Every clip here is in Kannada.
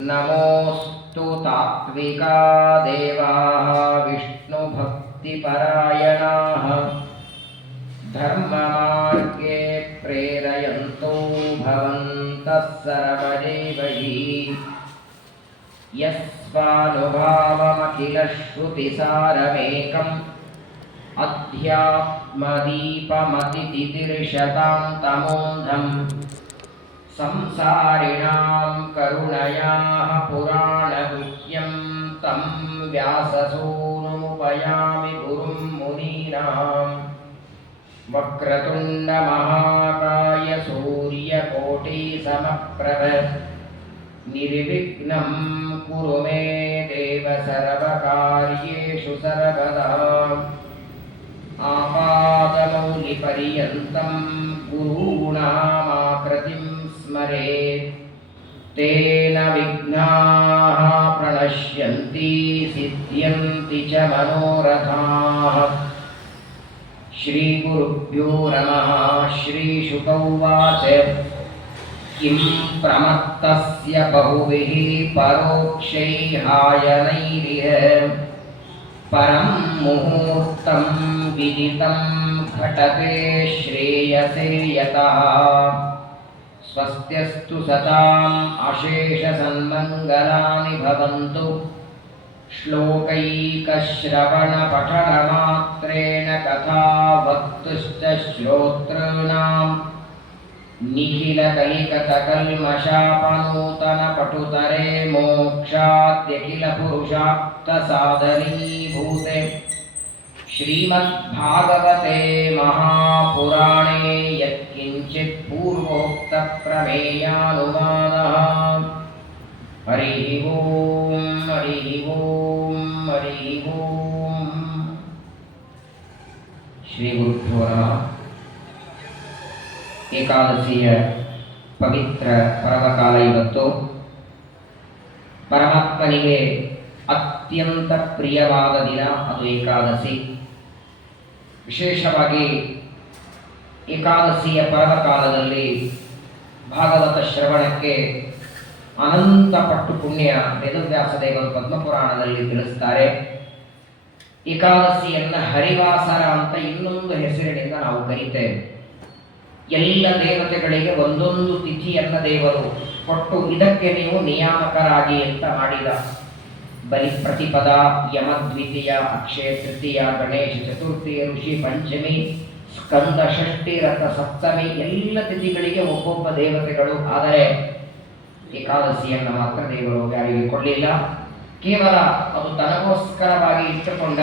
नमोऽस्तु तात्विका देवाः विष्णुभक्तिपरायणाः धर्ममार्गे प्रेरयन्तो भवन्तः सर्वदेवैः यस्वानुभावमखिलश्रुतिसारमेकम् अध्यात्मदीपमतितितिर्षतां तमोऽन्धम् संसारिणां करुणयाः पुराणगुह्यं तं व्याससूनुमुपयामि गुरुं मुनीनां वक्रतुण्डमहाकाय सूर्यकोटिसमप्रभ निर्विघ्नं कुरु मे देव सर्वकार्येषु सर्वदा आपादमौलिपर्यन्तं गुरूणामाकृतिं स्मरेत् तेन विघ्नाः प्रणश्यन्ति सिद्ध्यन्ति च मनोरथाः। श्रीगुरुभ्यो नमः। श्रीशुक उवाच किं प्रमत्तस्य बहुभिः परोक्षैहायनैरिह परं मुहूर्तं विदितं घटते श्रेयसे यतः स्वस्त्यस्तु सताम् अशेषसन्मङ्गलानि भवन्तु। श्लोकैकश्रवणपठनमात्रेण कथा वक्तुश्च श्रोतॄणां निखिलकलिकतकल्मषापनूतनपटुतरे मोक्षाद्यखिलपुरुषार्थसाधनीभूते श्रीमद्भागवते महापुराणे यत्किञ्चित् पूर्वोक्तप्रमेयानुवादः। हरिः ओं हरिः ओं हरिः ओं। श्रीगुरुभ्यो नमः। ಏಕಾದಶಿಯ ಪವಿತ್ರ ಪರ್ವಕಾಲ ಇವತ್ತು. ಪರಮಾತ್ಮನಿಗೆ ಅತ್ಯಂತ ಪ್ರಿಯವಾದ ದಿನ ಅದು ಏಕಾದಶಿ. ವಿಶೇಷವಾಗಿ ಏಕಾದಶಿಯ ಪರ್ವಕಾಲದಲ್ಲಿ ಭಾಗವತ ಶ್ರವಣಕ್ಕೆ ಅನಂತ ಪಟ್ಟು ಪುಣ್ಯ ವೇದವ್ಯಾಸ ದೇವರು ಪದ್ಮಪುರಾಣದಲ್ಲಿ ತಿಳಿಸ್ತಾರೆ. ಏಕಾದಶಿಯನ್ನು ಹರಿವಾಸರ ಅಂತ ಇನ್ನೊಂದು ಹೆಸರಿನಿಂದ ನಾವು ಕರೀತೇವೆ. ಎಲ್ಲ ದೇವತೆಗಳಿಗೆ ಒಂದೊಂದು ತಿಥಿಯನ್ನ ದೇವರು ಕೊಟ್ಟು ಇದಕ್ಕೆ ನೀವು ನಿಯಾಮಕರಾಗಿ ಅಂತ ಮಾಡಿದ. ಬಲಿ ಪ್ರತಿಪದ, ಯಮದ್ವಿತೀಯ, ಅಕ್ಷಯ ತೃತೀಯ, ಗಣೇಶ ಚತುರ್ಥಿ, ಋಷಿ ಪಂಚಮಿ, ಸ್ಕಂದ ಷಷ್ಠಿ, ರಥ ಸಪ್ತಮಿ, ಎಲ್ಲ ತಿಥಿಗಳಿಗೆ ಒಬ್ಬೊಬ್ಬ ದೇವತೆಗಳು. ಆದರೆ ಏಕಾದಶಿಯನ್ನು ಮಾತ್ರ ದೇವರು ಯಾರಿಗೆ ಕೊಡಲಿಲ್ಲ. ಕೇವಲ ಅದು ತನಗೋಸ್ಕರವಾಗಿ ಇಟ್ಟುಕೊಂಡ.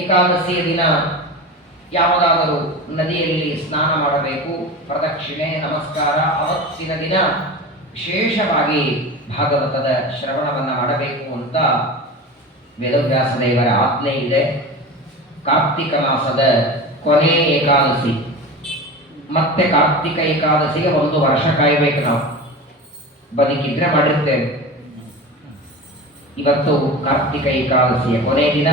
ಏಕಾದಶಿಯ ದಿನ ಯಾವುದಾದರೂ ನದಿಯಲ್ಲಿ ಸ್ನಾನ ಮಾಡಬೇಕು, ಪ್ರದಕ್ಷಿಣೆ ನಮಸ್ಕಾರ. ಅವತ್ತಿನ ದಿನ ವಿಶೇಷವಾಗಿ ಭಾಗವತದ ಶ್ರವಣವನ್ನು ಮಾಡಬೇಕು ಅಂತ ವೇದವ್ಯಾಸ ದೇವರ ಆಜ್ಞೆ ಇದೆ. ಕಾರ್ತಿಕ ಮಾಸದ ಕೊನೆ ಏಕಾದಶಿ ಮತ್ತೆ ಕಾರ್ತಿಕ ಏಕಾದಶಿಗೆ 1 ವರ್ಷ ಕಾಯಬೇಕು. ನಾವು ಬದುಕಿದ್ರೆ ಮಾಡಿರ್ತೇವೆ. ಇವತ್ತು ಕಾರ್ತಿಕ ಏಕಾದಶಿಯ ಕೊನೆ ದಿನ.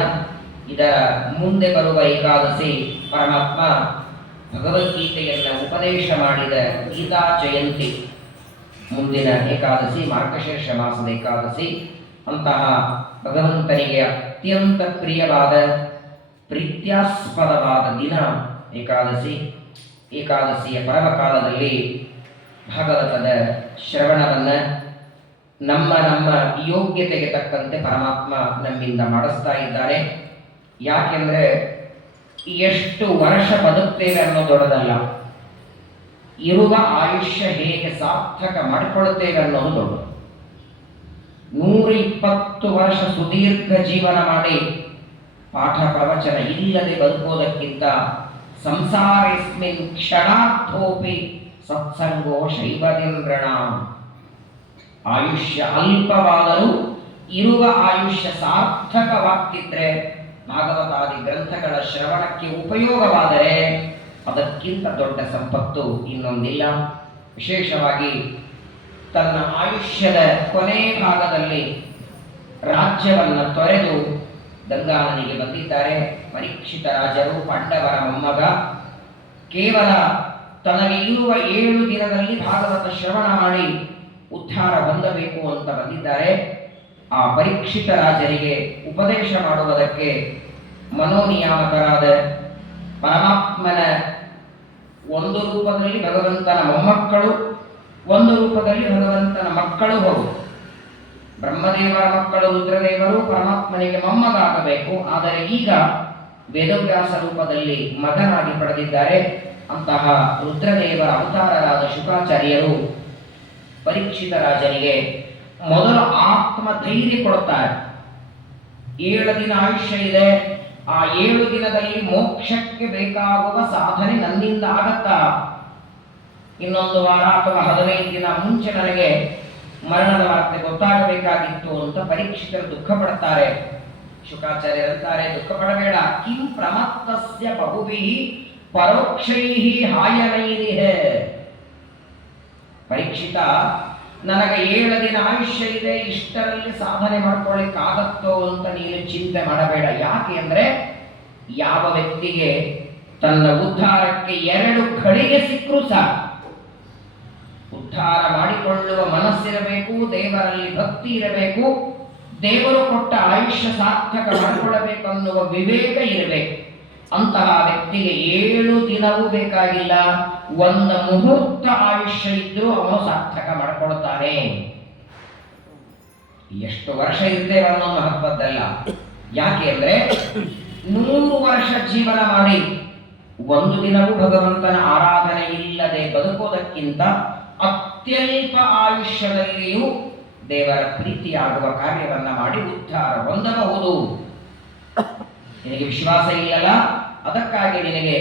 ಇದರ ಮುಂದೆ ಬರುವ ಏಕಾದಶಿ ಪರಮಾತ್ಮ ಭಗವದ್ಗೀತೆಯನ್ನು ಉಪದೇಶ ಮಾಡಿದ ಗೀತಾ ಜಯಂತಿ. ಮುಂದಿನ ಏಕಾದಶಿ ಮಾರ್ಗಶೀರ್ಷ ಮಾಸದ ಏಕಾದಶಿ. ಅಂತಹ ಭಗವಂತನಿಗೆ ಅತ್ಯಂತ ಪ್ರಿಯವಾದ ಪ್ರೀತ್ಯಾಸ್ಪದವಾದ ದಿನ ಏಕಾದಶಿ. ಏಕಾದಶಿಯ ಪರ್ವಕಾಲದಲ್ಲಿ ಭಾಗವತದ ಶ್ರವಣವನ್ನು ನಮ್ಮ ಯೋಗ್ಯತೆಗೆ ತಕ್ಕಂತೆ ಪರಮಾತ್ಮ ನಮ್ಮಿಂದ ಮಾಡಿಸ್ತಾ ಇದ್ದಾನೆ. ಯಾಕೆಂದರೆ ಎಷ್ಟು ವರ್ಷ ಬದುಕ್ತೇವೆ ಅನ್ನೋದು ದೊಡ್ಡದಲ್ಲ, ಇರುವ ಆಯುಷ್ಯ ಹೇಗೆ ಸಾರ್ಥಕ ಮಾಡಿಕೊಳ್ಳುತ್ತೇವೆ ಅನ್ನೋದು ದೊಡ್ಡದು. 120 ವರ್ಷ ಸುದೀರ್ಘ ಜೀವನ ಮಾಡಿ ಪಾಠ ಪ್ರವಚನ ಇಲ್ಲದೆ ಬದುಕೋದಕ್ಕಿಂತ ಸಂಸಾರೇಸ್ಮಿನ್ ಕ್ಷಣಾರ್ಥೋಪಿ ಸತ್ಸಂಗೋ ಶೈವದಿಂದ್ರಣ. ಆಯುಷ್ಯ ಅಲ್ಪವಾದರೂ ಇರುವ ಆಯುಷ್ಯ ಸಾರ್ಥಕವಾಗ್ತಿದ್ರೆ, ಭಾಗವತಾದಿ ಗ್ರಂಥಗಳ ಶ್ರವಣಕ್ಕೆ ಉಪಯೋಗವಾದರೆ ಅದಕ್ಕಿಂತ ದೊಡ್ಡ ಸಂಪತ್ತು ಇನ್ನೊಂದಿಲ್ಲ. ವಿಶೇಷವಾಗಿ ತನ್ನ ಆಯುಷ್ಯದ ಕೊನೆ ಭಾಗದಲ್ಲಿ ರಾಜ್ಯವನ್ನು ತೊರೆದು ಗಂಗಾನದಿಗೆ ಬಂದಿದ್ದಾರೆ ಪರೀಕ್ಷಿತ ರಾಜರು, ಪಾಂಡವರ ಮೊಮ್ಮಗ. ಕೇವಲ ತನಗೆ ಇರುವ 7 ದಿನದಲ್ಲಿ ಭಾಗವತ ಶ್ರವಣ ಮಾಡಿ ಉದ್ಧಾರ ಹೊಂದಬೇಕು ಅಂತ ಬಂದಿದ್ದಾರೆ. ಆ ಪರೀಕ್ಷಿತ ರಾಜರಿಗೆ ಉಪದೇಶ ಮಾಡುವುದಕ್ಕೆ ಮನೋನಿಯಾಮಕರಾದ ಪರಮಾತ್ಮನ ಒಂದು ರೂಪದಲ್ಲಿ ಭಗವಂತನ ಮೊಮ್ಮಕ್ಕಳು, ಒಂದು ರೂಪದಲ್ಲಿ ಭಗವಂತನ ಮಕ್ಕಳು ಹೌದು. ಬ್ರಹ್ಮದೇವರ ಮಕ್ಕಳು ರುದ್ರದೇವರು ಪರಮಾತ್ಮನಿಗೆ ಮೊಮ್ಮಗಾಗಬೇಕು, ಆದರೆ ಈಗ ವೇದವ್ಯಾಸ ರೂಪದಲ್ಲಿ ಮಗನಾಗಿ ಪಡೆದಿದ್ದಾರೆ. ಅಂತಹ ರುದ್ರದೇವರ ಅವತಾರರಾದ ಶುಕಾಚಾರ್ಯರು ಪರೀಕ್ಷಿತ ರಾಜನಿಗೆ ಮೊದಲು ಆತ್ಮಧೈರ್ಯ ಕೊಡುತ್ತಾರೆ. 7 ದಿನ ಆಯುಷ್ಯ ಇದೆ, ಆ 7 ದಿನದಲ್ಲಿ ಮೋಕ್ಷಕ್ಕೆ ಬೇಕಾಗುವ ಸಾಧನೆ ನನ್ನಿಂದ ಆಗತ್ತಾ? ಇನ್ನೊಂದು ವಾರ ಅಥವಾ 15 ದಿನ ಮುಂಚೆ ನನಗೆ ಮರಣದ ವಾರ್ತೆ ಗೊತ್ತಾಗಬೇಕಾಗಿತ್ತು ಅಂತ ಪರೀಕ್ಷಿತರು ದುಃಖ ಪಡ್ತಾರೆ. ಶುಕಾಚಾರ್ಯರಂತಾರೆ, ದುಃಖ ಪಡಬೇಡ. ಕಿಂ ಪ್ರಮತ್ತಸ್ಯ ಬಹುಭಿಃ ಪರೋಕ್ಷೈಃ ಹಾಯನೈರಿಹ. ಪರೀಕ್ಷಿತ, ನನಗೆ 7 ದಿನ ಆಯುಷ್ಯ ಇದೆ, ಇಷ್ಟರಲ್ಲಿ ಸಾಧನೆ ಮಾಡ್ಕೊಳ್ಳಿಕ್ಕಾಗತ್ತೋ ಅಂತ ನೀನು ಚಿಂತೆ ಮಾಡಬೇಡ. ಯಾಕೆ ಅಂದ್ರೆ ಯಾವ ವ್ಯಕ್ತಿಗೆ ತನ್ನ ಉದ್ಧಾರಕ್ಕೆ 2 ಘಳಿಗೆ ಸಿಕ್ಕರೂ ಸಾಕು. ಉದ್ಧಾರ ಮಾಡಿಕೊಳ್ಳುವ ಮನಸ್ಸಿರಬೇಕು, ದೇವರಲ್ಲಿ ಭಕ್ತಿ ಇರಬೇಕು, ದೇವರು ಕೊಟ್ಟ ಆಯುಷ್ಯ ಸಾರ್ಥಕ ಮಾಡಿಕೊಳ್ಳಬೇಕನ್ನುವ ವಿವೇಕ ಇರಬೇಕು. ಅಂತಹ ವ್ಯಕ್ತಿಗೆ 7 ದಿನವೂ ಬೇಕಾಗಿಲ್ಲ, 1 ಮುಹೂರ್ತ ಆಯುಷ್ಯ ಇದ್ರೂ ಅವನು ಸಾರ್ಥಕ ಮಾಡಿಕೊಳ್ತಾನೆ. ಎಷ್ಟು ವರ್ಷ ಇರ್ತೇವೆ ಅನ್ನೋ ಮಹತ್ವದ್ದಲ್ಲ. ಯಾಕೆ ಅಂದ್ರೆ 100 ವರ್ಷ ಜೀವನ ಮಾಡಿ 1 ದಿನವೂ ಭಗವಂತನ ಆರಾಧನೆ ಇಲ್ಲದೆ ಬದುಕೋದಕ್ಕಿಂತ ಅತ್ಯಲ್ಪ ಆಯುಷ್ಯದಲ್ಲಿಯೂ ದೇವರ ಪ್ರೀತಿಯಾಗುವ ಕಾರ್ಯವನ್ನ ಮಾಡಿ ಉದ್ಧಾರ ಹೊಂದಬಹುದು. ನಿನಗೆ ವಿಶ್ವಾಸ ಇಲ್ಲಲ್ಲ, ಅದಕ್ಕಾಗಿ ನಿನಗೆ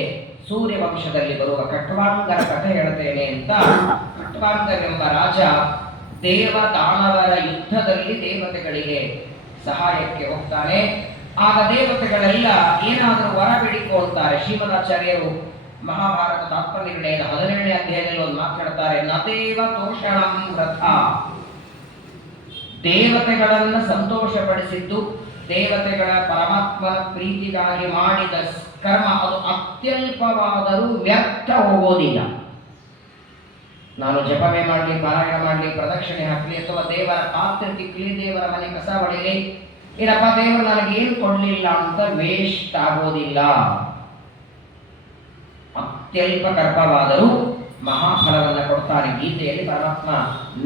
ಸೂರ್ಯವಂಶದಲ್ಲಿ ಬರುವ ಖಟ್ವಾಂಗರ ಕಥೆ ಹೇಳ್ತೇನೆ ಅಂತ ಖಟ್ವಾಂಗರೆಂಬ ರಾಜ ದೇವ ದಾನವರ ಯುದ್ಧದಲ್ಲಿ ದೇವತೆಗಳಿಗೆ ಸಹಾಯಕ್ಕೆ ಹೋಗ್ತಾನೆ. ಆಗ ದೇವತೆಗಳೆಲ್ಲ ಏನಾದರೂ ವರ ಬೇಡಿಕೊಳ್ತಾರೆ. ಶ್ರೀಮದಾಚಾರ್ಯರು ಮಹಾಭಾರತ ತಾತ್ಪರ್ಯಗಳ 17ನೇ ಅಧ್ಯಾಯದಲ್ಲಿ ಒಂದು ಮಾತಾಡ್ತಾರೆ, ನದೇವ ತೋಷಣಂ ವ್ರತ. ದೇವತೆಗಳನ್ನು ಸಂತೋಷಪಡಿಸಿದ್ದು, ದೇವತೆಗಳ ಪರಮಾತ್ಮನ ಪ್ರೀತಿಗಾಗಿ ಮಾಡಿದ ಕರ್ಮ ಅದು ಅತ್ಯಲ್ಪವಾದರೂ ವ್ಯರ್ಥ ಹೋಗೋದಿಲ್ಲ. ನಾನು ಜಪವೇ ಮಾಡಲಿ, ಪಾರಾಯಣ ಮಾಡಲಿ, ಪ್ರದಕ್ಷಿಣೆ ಹಾಕಲಿ, ಅಥವಾ ದೇವರ ಪಾತ್ರೆ ತಿಕ್ಕಲಿ, ದೇವರ ಮನೆ ಕಸ ಹೊಡೆಯಲಿ, ಏನಪ್ಪ ದೇವರು ನನಗೇನು ಕೊಡಲಿಲ್ಲ ಅಂತ ವೇಸ್ಟ್ ಆಗೋದಿಲ್ಲ. ಅತ್ಯಲ್ಪ ಕರ್ಪವಾದರೂ ಮಹಾಫಲವನ್ನು ಕೊಡ್ತಾರೆ. ಗೀತೆಯಲ್ಲಿ ಪರಮಾತ್ಮ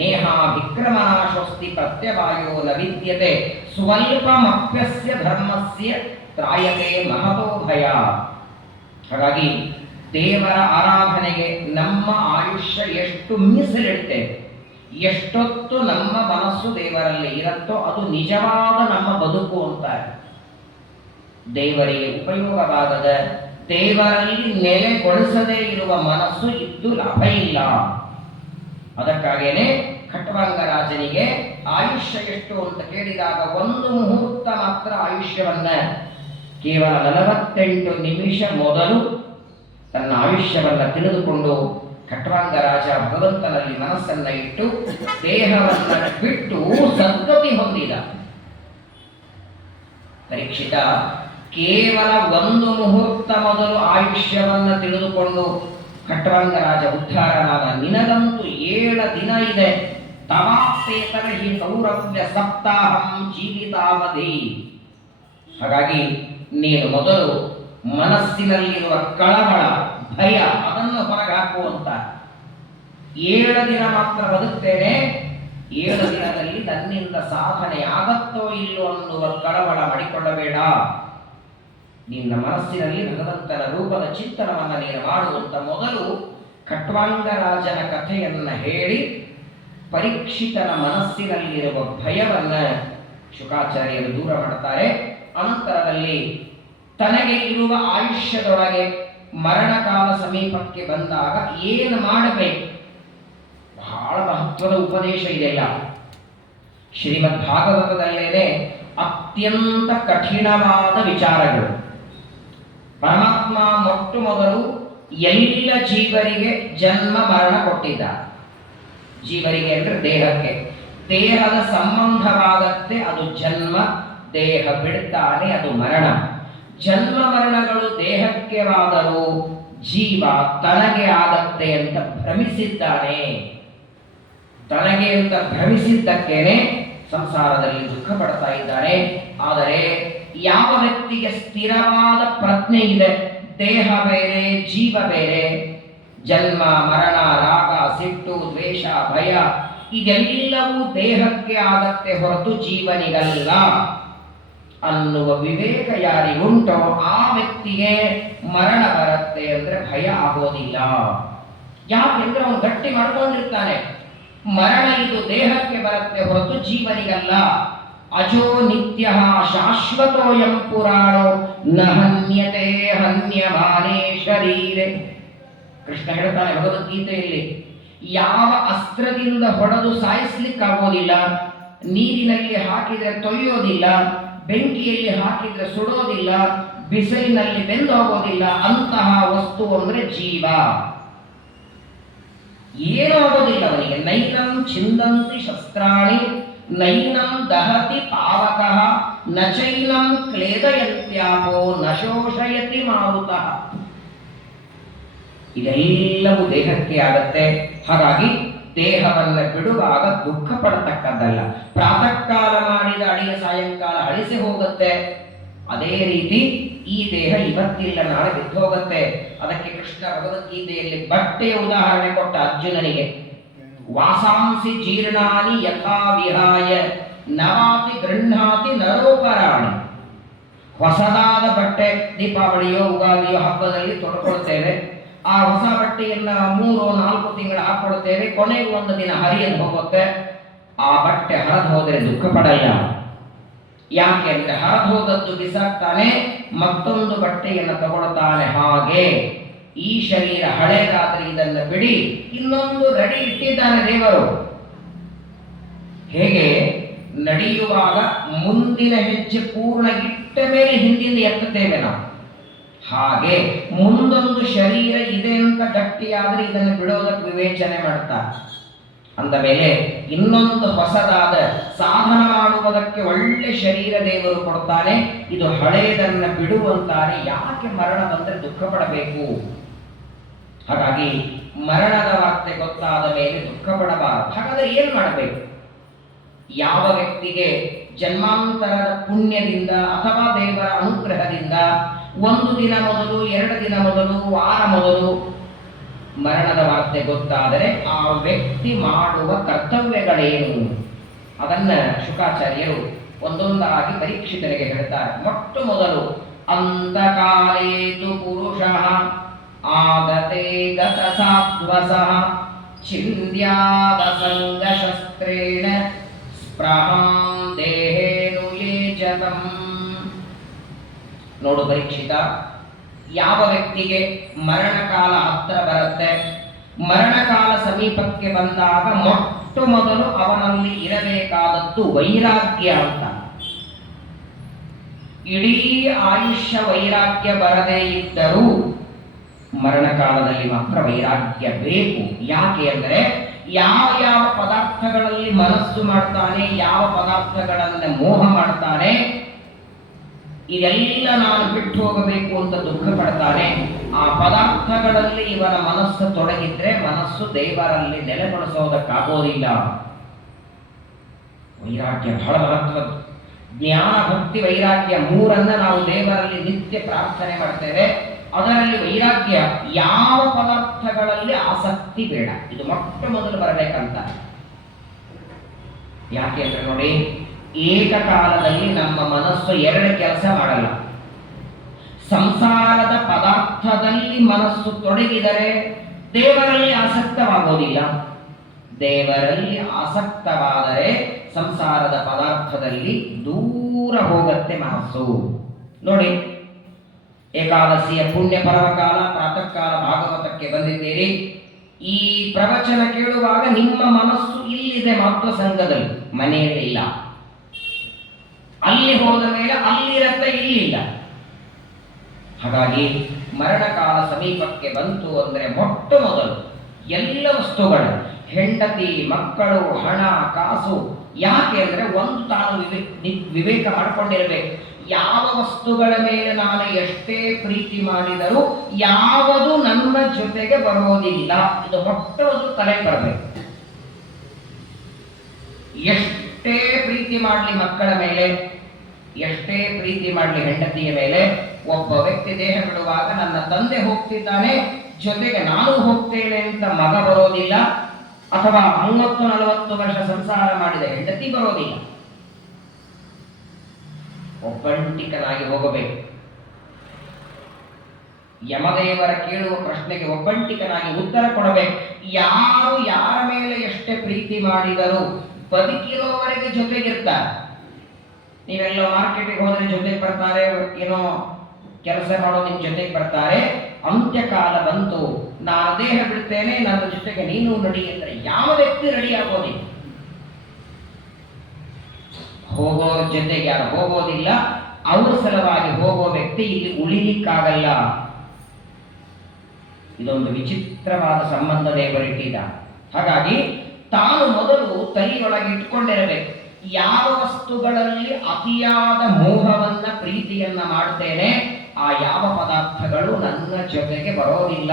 ನೇಹ ವಿಕ್ರಮನಾಶೋಸ್ತಿ ಪ್ರತ್ಯವಾಯೋ ನ ವಿದ್ಯತೆ ಸ್ವಲ್ಪಮಪ್ಯಸ್ಯ ಧರ್ಮಸ್ಯ ತ್ರಾಯತೆ ಮಹತೋ ಭಯ. ಹಾಗಾಗಿ ದೇವರ ಆರಾಧನೆಗೆ ನಮ್ಮ ಆಯುಷ್ಯ ಎಷ್ಟು ಮೀಸಲಿಡುತ್ತೇವೆ, ಎಷ್ಟೊತ್ತು ನಮ್ಮ ಮನಸ್ಸು ದೇವರಲ್ಲಿ ಇರುತ್ತೋ ಅದು ನಿಜವಾದ ನಮ್ಮ ಬದುಕು ಅಂತಾರೆ. ದೇವರಿಗೆ ಉಪಯೋಗವಾದದ, ದೇವರಲ್ಲಿ ನೆಲೆಗೊಳಿಸದೇ ಇರುವ ಮನಸ್ಸು ಇದ್ದು ಲಾಭ ಇಲ್ಲ. ಅದಕ್ಕಾಗೇನೆ ಖಟ್ವಾಂಗ ರಾಜನಿಗೆ ಆಯುಷ್ಯ ಎಷ್ಟು ಅಂತ ಕೇಳಿದಾಗ 1 ಮುಹೂರ್ತ ಮಾತ್ರ ಆಯುಷ್ಯವನ್ನ, ಕೇವಲ 48 ನಿಮಿಷ ಮೊದಲು ತನ್ನ ಆಯುಷ್ಯವನ್ನ ತಿಳಿದುಕೊಂಡು ಖಟ್ವಾಂಗ ರಾಜ ಭಗವಂತನಲ್ಲಿ ಮನಸ್ಸನ್ನ ಇಟ್ಟು ದೇಹವನ್ನ ಬಿಟ್ಟು ಸದ್ಗತಿ ಹೊಂದಿದ. ಪರೀಕ್ಷಿತ ಕೇವಲ 1 ಮುಹೂರ್ತ ಮೊದಲು ಆಯುಷ್ಯವನ್ನ ತಿಳಿದುಕೊಂಡು ಖಟ್ವಾಂಗ ರಾಜ ಉದ್ಧಾರನಾದ. ನಿನಗಂತೂ 7 ದಿನ ಇದೆ. ತವಾಸೇತರ್ಹಿ ಸೌರವ್ಯ ಸಪ್ತಾಹಂ ಜೀವಿತಾವಧಿ. ಹಾಗಾಗಿ ನೀನು ಮೊದಲು ಮನಸ್ಸಿನಲ್ಲಿರುವ ಕಳವಳ, ಭಯ ಅದನ್ನು ಹೊರಗೆ ಹಾಕುವಂತ. 7 ದಿನ ಮಾತ್ರ ಬದುಕ್ತೇನೆ, 7 ದಿನದಲ್ಲಿ ನನ್ನಿಂದ ಸಾಧನೆ ಆಗತ್ತೋ ಇಲ್ಲೋ ಅನ್ನುವ ಕಳವಳ ಮಾಡಿಕೊಳ್ಳಬೇಡ. ನಿನ್ನ ಮನಸ್ಸಿನಲ್ಲಿ ಭಗವಂತನ ರೂಪದ ಚಿಂತನವನ್ನು ನೀನು ಮಾಡುವಂತ ಮೊದಲು ಖಟ್ವಾಂಗ ರಾಜನ ಕಥೆಯನ್ನ ಹೇಳಿ ಪರೀಕ್ಷಿತನ ಮನಸ್ಸಿನಲ್ಲಿರುವ ಭಯವನ್ನ ಶುಕಾಚಾರ್ಯರು ದೂರ ಮಾಡ್ತಾರೆ. ಅನಂತರದಲ್ಲಿ ತನಗೆ ಇರುವ ಆಯುಷ್ಯದೊಳಗೆ ಮರಣಕಾಲ ಸಮೀಪಕ್ಕೆ ಬಂದಾಗ ಏನು ಮಾಡಬೇಕು, ಬಹಳ ಮಹತ್ವದ ಉಪದೇಶ ಇದೆಲ್ಲ. ಶ್ರೀಮದ್ ಭಾಗವತದಲ್ಲೇನೆ ಅತ್ಯಂತ ಕಠಿಣವಾದ ವಿಚಾರಗಳು. ಪರಮಾತ್ಮ ಮೊಟ್ಟ ಮೊದಲು ಎಲ್ಲ ಜೀವರಿಗೆ ಜನ್ಮ ಮರಣ ಕೊಟ್ಟಿದ್ದ. ಜೀವರಿಗೆ ಅಂದ್ರೆ ದೇಹಕ್ಕೆ, ದೇಹದ ಸಂಬಂಧವಾಗತ್ತೆ ಅದು ಜನ್ಮ, ದೇಹ ಬಿಡುತ್ತಾನೆ ಅದು ಮರಣ. ಜನ್ಮ ಮರಣಗಳು ದೇಹಕ್ಕೆ ಆದರೂ ಜೀವ ತನಗೆ ಆಗತ್ತೆ ಅಂತ ಭ್ರಮಿಸಿದ್ದಾನೆ. ತನಗೆ ಅಂತ ಭ್ರಮಿಸಿದ್ದಕ್ಕೇನೆ ಸಂಸಾರದಲ್ಲಿ ದುಃಖ ಪಡ್ತಾ ಇದ್ದಾನೆ. ಆದರೆ ಯಾವ ವ್ಯಕ್ತಿಗೆ ಸ್ಥಿರವಾದ ಪ್ರಜ್ಞೆ ಇದೆ, ದೇಹ ಬೇರೆ ಜೀವ ಬೇರೆ, ಜನ್ಮ ಮರಣ ರಾಗ ಸಿಟ್ಟು ದ್ವೇಷ ಭಯ ಇದೆಲ್ಲವೂ ದೇಹಕ್ಕೆ ಆಗತ್ತೆ ಹೊರತು ಜೀವನಿಗಲ್ಲ ಅನ್ನುವ ವಿವೇಕ ಯಾರಿಗುಂಟೋ ಆ ವ್ಯಕ್ತಿಗೆ ಮರಣ ಬರುತ್ತೆ ಅಂದ್ರೆ ಭಯ ಆಗೋದಿಲ್ಲ. ಯಾಕೆಂದ್ರೆ ಅವನು ಗಟ್ಟಿ ಮಾಡ್ಕೊಂಡಿರ್ತಾನೆ, ಮರಣ ಇದು ದೇಹಕ್ಕೆ ಬರುತ್ತೆ ಹೊರತು ಜೀವನಿಗಲ್ಲ. ಅಜೋ ನಿತ್ಯ ಶಾಶ್ವತೋಯಂ ಪುರಾಣೋ ನ ಹನ್ಯತೆ ಹನ್ಯಮಾನೇ ಶರೀರೆ. ಕೃಷ್ಣ ಹೇಳ್ತಾನೆ ಭಗವದ್ಗೀತೆಯಲ್ಲಿ, ಯಾವ ಅಸ್ತ್ರದಿಂದ ಹೊಡೆದು ಸಾಯಿಸ್ಲಿಕ್ಕಾಗೋದಿಲ್ಲ, ನೀರಿನಲ್ಲಿ ಹಾಕಿದ್ರೆ ತೊಯ್ಯೋದಿಲ್ಲ, ಬೆಂಕಿಯಲ್ಲಿ ಹಾಕಿದ್ರೆ ಸುಡೋದಿಲ್ಲ, ಬಿಸಿಲಿನಲ್ಲಿ ಬೆಂದು ಹೋಗೋದಿಲ್ಲ, ಅಂತಹ ವಸ್ತು ಅಂದ್ರೆ ಜೀವ. ಏನೂ ಆಗೋದಿಲ್ಲ ಅವನಿಗೆ. ನೈನಂ ಛಿಂದಂತಿ ಶಸ್ತ್ರಾಣಿ ನೈನಂ ದಹತಿ ಪಾವಕಃ ನ ಚೈನಂ ಕ್ಲೇದಯತ್ಯಾಪೋ ನ ಶೋಷಯತಿ ಮಾರುತಃ. ಇದೆಲ್ಲವೂ ದೇಹಕ್ಕೆ ಆಗತ್ತೆ. ಹಾಗಾಗಿ ದೇಹವನ್ನು ಬಿಡುವಾಗ ದುಃಖ ಪಡತಕ್ಕದ್ದಲ್ಲ. ಪ್ರಾತಃ ಕಾಲ ಮಾಡಿದ ಅಡಿಗೆ ಸಾಯಂಕಾಲ ಅಳಿಸಿ ಹೋಗುತ್ತೆ. ಅದೇ ರೀತಿ ಈ ದೇಹ ಇವತ್ತಿಲ್ಲ ನಾಳೆ ಬಿದ್ದು ಹೋಗುತ್ತೆ. ಅದಕ್ಕೆ ಕೃಷ್ಣ ಭಗವದ್ಗೀತೆಯಲ್ಲಿ ಬಟ್ಟೆಯ ಉದಾಹರಣೆ ಕೊಟ್ಟ ಅರ್ಜುನನಿಗೆ. ವಾಸಾಂಸಿ ಜೀರ್ಣಾನಿ ಯಥಾ ವಿಹಾಯ ನವಾತಿ ಗೃಹ್ಣಾತಿ ನರೋಪರಾಣಿ. ಹೊಸದಾದ ಬಟ್ಟೆ ದೀಪಾವಳಿಯೋ ಉಗಾದಿಯೋ ಹಬ್ಬದಲ್ಲಿ ತೊಡ್ಕೊಳ್ತೇವೆ. ಆ ಹೊಸ ಬಟ್ಟೆಯನ್ನ 3-4 ತಿಂಗಳು ಹಾಕೊಳ್ತೇವೆ. ಕೊನೆಗೆ ಒಂದು ದಿನ ಹರಿಯಲು ಹೋಗುತ್ತೆ. ಆ ಬಟ್ಟೆ ಹರಿದು ಹೋದರೆ ದುಃಖ ಪಡಲ್ಲ. ಯಾಕೆಂದ್ರೆ ಹರಿದು ಹೋದದ್ದು ಬಿಸಾಕ್ತಾನೆ, ಮತ್ತೊಂದು ಬಟ್ಟೆಯನ್ನು ತಗೊಳ್ತಾನೆ. ಹಾಗೆ ಈ ಶರೀರ ಹಳೆದಾದ್ರೆ ಇದನ್ನು ಬಿಡಿ, ಇನ್ನೊಂದು ರೆಡಿ ಇಟ್ಟಿದ್ದಾನೆ ದೇವರು. ಹೇಗೆ ನಡೆಯುವಾಗ ಮುಂದಿನ ಹೆಜ್ಜೆ ಪೂರ್ಣ ಇಟ್ಟ ಮೇಲೆ ಹಿಂದಿಂದ ಎತ್ತುತ್ತೇವೆ ನಾವು, ಹಾಗೆ ಮುಂದೊಂದು ಶರೀರ ಇದೆ ಅಂತ ಗಟ್ಟಿಯಾದ್ರೆ ಇದನ್ನು ಬಿಡೋದಕ್ಕೆ ವಿವೇಚನೆ ಮಾಡ್ತಾರೆ. ಅಂದ ಮೇಲೆ ಇನ್ನೊಂದು ಹೊಸದಾದ ಸಾಧನ ಮಾಡುವುದಕ್ಕೆ ಒಳ್ಳೆ ಶರೀರ ದೇವರು ಕೊಡ್ತಾನೆ. ಇದು ಹಳೆಯದನ್ನ ಬಿಡುವಂತಾನೆ. ಯಾಕೆ ಮರಣ ಬಂದರೆ ದುಃಖ ಪಡಬೇಕು? ಹಾಗಾಗಿ ಮರಣದ ವಾರ್ತೆ ಗೊತ್ತಾದ ಮೇಲೆ ದುಃಖ ಪಡಬಾರದು. ಹಾಗಾದ್ರೆ ಏನು ಮಾಡಬೇಕು? ಯಾವ ವ್ಯಕ್ತಿಗೆ ಜನ್ಮಾಂತರದ ಪುಣ್ಯದಿಂದ ಅಥವಾ ದೇವರ ಅನುಗ್ರಹದಿಂದ 1 ದಿನ ಮೊದಲು 2 ದಿನ ಮೊದಲು ವಾರ ಮೊದಲು ಮರಣದ ವಾರ್ತೆ ಗೊತ್ತಾದರೆ ಆ ವ್ಯಕ್ತಿ ಮಾಡುವ ಕರ್ತವ್ಯಗಳೇನು ಅದನ್ನ ಶುಕಾಚಾರ್ಯರು ಒಂದೊಂದಾಗಿ ಪರೀಕ್ಷಿತರಿಗೆ ಹೇಳ್ತಾರೆ. ಮೊಟ್ಟ ಮೊದಲು ಅಂತಕಾಲೇತು ಪುರುಷಃ ಆಗತೆ ಗತ ಸಾಧ್ವಸಃ ಚಿಂದ್ಯಾದ ಸಂಗ ಶಸ್ತ್ರೇಣ ಸ್ಪ್ರಹಾಂ ದೇಹೇನು ಯೇಜತಂ. ನೋಡು ಪರೀಕ್ಷಿತ, ಯಾವ ವ್ಯಕ್ತಿಗೆ ಮರಣಕಾಲ ಹತ್ತಿರ ಬರುತ್ತೆ, ಮರಣಕಾಲ ಸಮೀಪಕ್ಕೆ ಬಂದಾಗ ಮೊಟ್ಟ ಮೊದಲು ಅವನಲ್ಲಿ ಇರಬೇಕಾದದ್ದು ವೈರಾಗ್ಯ ಅಂತ. ಇಡೀ ಆಯುಷ್ಯ ವೈರಾಗ್ಯ ಬರದೇ ಇದ್ದರೂ ಮರಣಕಾಲದಲ್ಲಿ ಮಾತ್ರ ವೈರಾಗ್ಯ ಬೇಕು. ಯಾಕೆ ಅಂದರೆ ಯಾವ ಯಾವ ಪದಾರ್ಥಗಳಲ್ಲಿ ಮನಸ್ಸು ಮಾಡ್ತಾನೆ, ಯಾವ ಪದಾರ್ಥಗಳನ್ನು ಮೋಹ ಮಾಡ್ತಾನೆ, ಇದೆಲ್ಲ ನಾನು ಬಿಟ್ಟು ಹೋಗಬೇಕು ಅಂತ ದುಃಖ ಪಡ್ತಾನೆ. ಆ ಪದಾರ್ಥಗಳಲ್ಲಿ ಇವನ ಮನಸ್ಸು ತೊಡಗಿದ್ರೆ ಮನಸ್ಸು ದೇವರಲ್ಲಿ ನೆಲೆಗೊಳಿಸೋದಕ್ಕಾಗೋದಿಲ್ಲ. ವೈರಾಗ್ಯ ಬಹಳ ಮಹತ್ವದ್ದು. ಜ್ಞಾನ ಭಕ್ತಿ ವೈರಾಗ್ಯ ಮೂರನ್ನ ನಾವು ದೇವರಲ್ಲಿ ನಿತ್ಯ ಪ್ರಾರ್ಥನೆ ಮಾಡ್ತೇವೆ. ಅದರಲ್ಲಿ ವೈರಾಗ್ಯ, ಯಾವ ಪದಾರ್ಥಗಳಲ್ಲಿ ಆಸಕ್ತಿ ಬೇಡ, ಇದು ಮೊಟ್ಟ ಮೊದಲು ಬರಬೇಕಂತ. ಯಾಕೆ ಅಂದ್ರೆ ನೋಡಿ, ಏಕಕಾಲದಲ್ಲಿ ನಮ್ಮ ಮನಸ್ಸು 2 ಕೆಲಸ ಮಾಡಲ್ಲ. ಸಂಸಾರದ ಪದಾರ್ಥದಲ್ಲಿ ಮನಸ್ಸು ತೊಡಗಿದರೆ ದೇವರಲ್ಲಿ ಆಸಕ್ತವಾಗೋದಿಲ್ಲ. ದೇವರಲ್ಲಿ ಆಸಕ್ತವಾದರೆ ಸಂಸಾರದ ಪದಾರ್ಥದಲ್ಲಿ ದೂರ ಹೋಗತ್ತೆ ಮನಸ್ಸು. ನೋಡಿ, ಏಕಾದಶಿಯ ಪುಣ್ಯ ಪರ್ವಕಾಲ ಪ್ರಾತಃ ಕಾಲ ಭಾಗವತಕ್ಕೆ ಬಂದಿದ್ದೀರಿ. ಈ ಪ್ರವಚನ ಕೇಳುವಾಗ ನಿಮ್ಮ ಮನಸ್ಸು ಇಲ್ಲಿದೆ ಮಾತ್ರ ಸಂಘದಲ್ಲಿ, ಮನೆಯಲ್ಲಿ ಇಲ್ಲ. ಅಲ್ಲಿ ಹೋದ ಮೇಲೆ ಅಲ್ಲಿರತ್ತೆ, ಇಲ್ಲಿಲ್ಲ. ಹಾಗಾಗಿ ಮರಣಕಾಲ ಸಮೀಪಕ್ಕೆ ಬಂತು ಅಂದರೆ ಮೊಟ್ಟ ಮೊದಲು ಎಲ್ಲ ವಸ್ತುಗಳು, ಹೆಂಡತಿ ಮಕ್ಕಳು ಹಣ ಕಾಸು, ಯಾಕೆ ಅಂದರೆ ಒಂದು ತಾನು ವಿವೇಕ ಮಾಡಿಕೊಂಡಿರಬೇಕು. ಯಾವ ವಸ್ತುಗಳ ಮೇಲೆ ನಾನು ಎಷ್ಟೇ ಪ್ರೀತಿ ಮಾಡಿದರೂ ಯಾವುದು ನನ್ನ ಜೊತೆಗೆ ಬರೋದಿಲ್ಲ, ಇದು ಮೊಟ್ಟ ಮೊದಲು ತಲೆ ಬರಬೇಕು. ಎಷ್ಟೇ ಪ್ರೀತಿ ಮಾಡಲಿ ಮಕ್ಕಳ ಮೇಲೆ, ಎಷ್ಟೇ ಪ್ರೀತಿ ಮಾಡಲಿ ಹೆಂಡತಿಯ ಮೇಲೆ, ಒಬ್ಬ ವ್ಯಕ್ತಿ ದೇಹ ಬಿಡುವಾಗ ನನ್ನ ತಂದೆ ಹೋಗ್ತಿದ್ದಾನೆ ಜೊತೆಗೆ ನಾನು ಹೋಗ್ತೇನೆ ಅಂತ ಮಗ ಬರೋದಿಲ್ಲ, ಅಥವಾ 30-40 ವರ್ಷ ಸಂಸಾರ ಮಾಡಿದ ಹೆಂಡತಿ ಬರೋದಿಲ್ಲ. ಒಬ್ಬಂಟಿಕನಾಗಿ ಹೋಗಬೇಕು. ಯಮದೇವರ ಕೇಳುವ ಪ್ರಶ್ನೆಗೆ ಒಬ್ಬಂಟಿಕನಾಗಿ ಉತ್ತರ ಕೊಡಬೇಕು. ಯಾರು ಯಾರ ಮೇಲೆ ಎಷ್ಟೇ ಪ್ರೀತಿ ಮಾಡಿದರೂ ಬದುಕಿರೋವರೆಗೆ ಜೊತೆಗಿರ್ತಾರೆ. ನೀವೆಲ್ಲೋ ಮಾರ್ಕೆಟಿಗೆ ಹೋದ್ರೆ ಜೊತೆಗೆ ಬರ್ತಾರೆ, ಏನೋ ಕೆಲಸ ಮಾಡೋ ನಿಮ್ ಜೊತೆಗೆ ಬರ್ತಾರೆ. ಅಂತ್ಯಕಾಲ ಬಂತು, ನಾನು ದೇಹ ಬಿಡ್ತೇನೆ, ನನ್ನ ಜೊತೆಗೆ ನೀನು ನಡಿ ಅಂದ್ರೆ ಯಾವ ವ್ಯಕ್ತಿ ರೆಡಿ ಆಗೋದಿಲ್ಲ. ಹೋಗೋರ ಜೊತೆಗೆ ಯಾರು ಹೋಗೋದಿಲ್ಲ, ಅವ್ರ ಸಲುವಾಗಿ ಹೋಗೋ ವ್ಯಕ್ತಿ ಇಲ್ಲಿ ಉಳಿಲಿಕ್ಕಾಗಲ್ಲ. ಇದೊಂದು ವಿಚಿತ್ರವಾದ ಸಂಬಂಧ ದೇವರಿಟ್ಟಿದ್ದ. ಹಾಗಾಗಿ ತಾನು ಮೊದಲು ತಲೆಯೊಳಗೆ ಇಟ್ಕೊಂಡಿರಬೇಕು, ಯಾವ ವಸ್ತುಗಳಲ್ಲಿ ಅತಿಯಾದ ಮೋಹವನ್ನ ಪ್ರೀತಿಯನ್ನ ಮಾಡ್ತೇನೆ ಆ ಯಾವ ಪದಾರ್ಥಗಳು ನನ್ನ ಜೊತೆಗೆ ಬರೋದಿಲ್ಲ.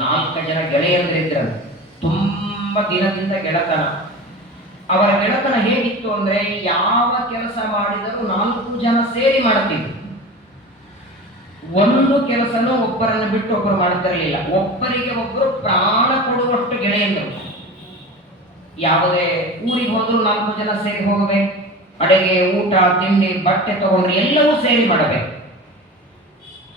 4 ಜನ ಗೆಳೆಯರಿದ್ರು, ತುಂಬಾ ದಿನದಿಂದ ಗೆಳತನ. ಅವರ ಗೆಳತನ ಹೇಗಿತ್ತು ಅಂದ್ರೆ, ಯಾವ ಕೆಲಸ ಮಾಡಿದರೂ 4 ಜನ ಸೇರಿ ಮಾಡುತ್ತಿದ್ರು. ಒಂದು ಕೆಲಸನೂ ಒಬ್ಬರನ್ನು ಬಿಟ್ಟು ಒಬ್ಬರು ಮಾಡುತ್ತಿರಲಿಲ್ಲ. ಒಬ್ಬರಿಗೆ ಒಬ್ಬರು ಪ್ರಾಣ ಕೊಡುವಷ್ಟು ಗೆಳೆಯಂದರು. ಯಾವುದೇ ಊರಿಗೆ ಹೋದ್ರು 4 ಜನ ಸೇರಿ ಹೋಗಬೇಕು. ಅಡುಗೆ, ಊಟ, ತಿಂಡಿ, ಬಟ್ಟೆ ತಗೊಂಡ್ರೆ ಎಲ್ಲವೂ ಸೇರಿ ಮಾಡಬೇಕು.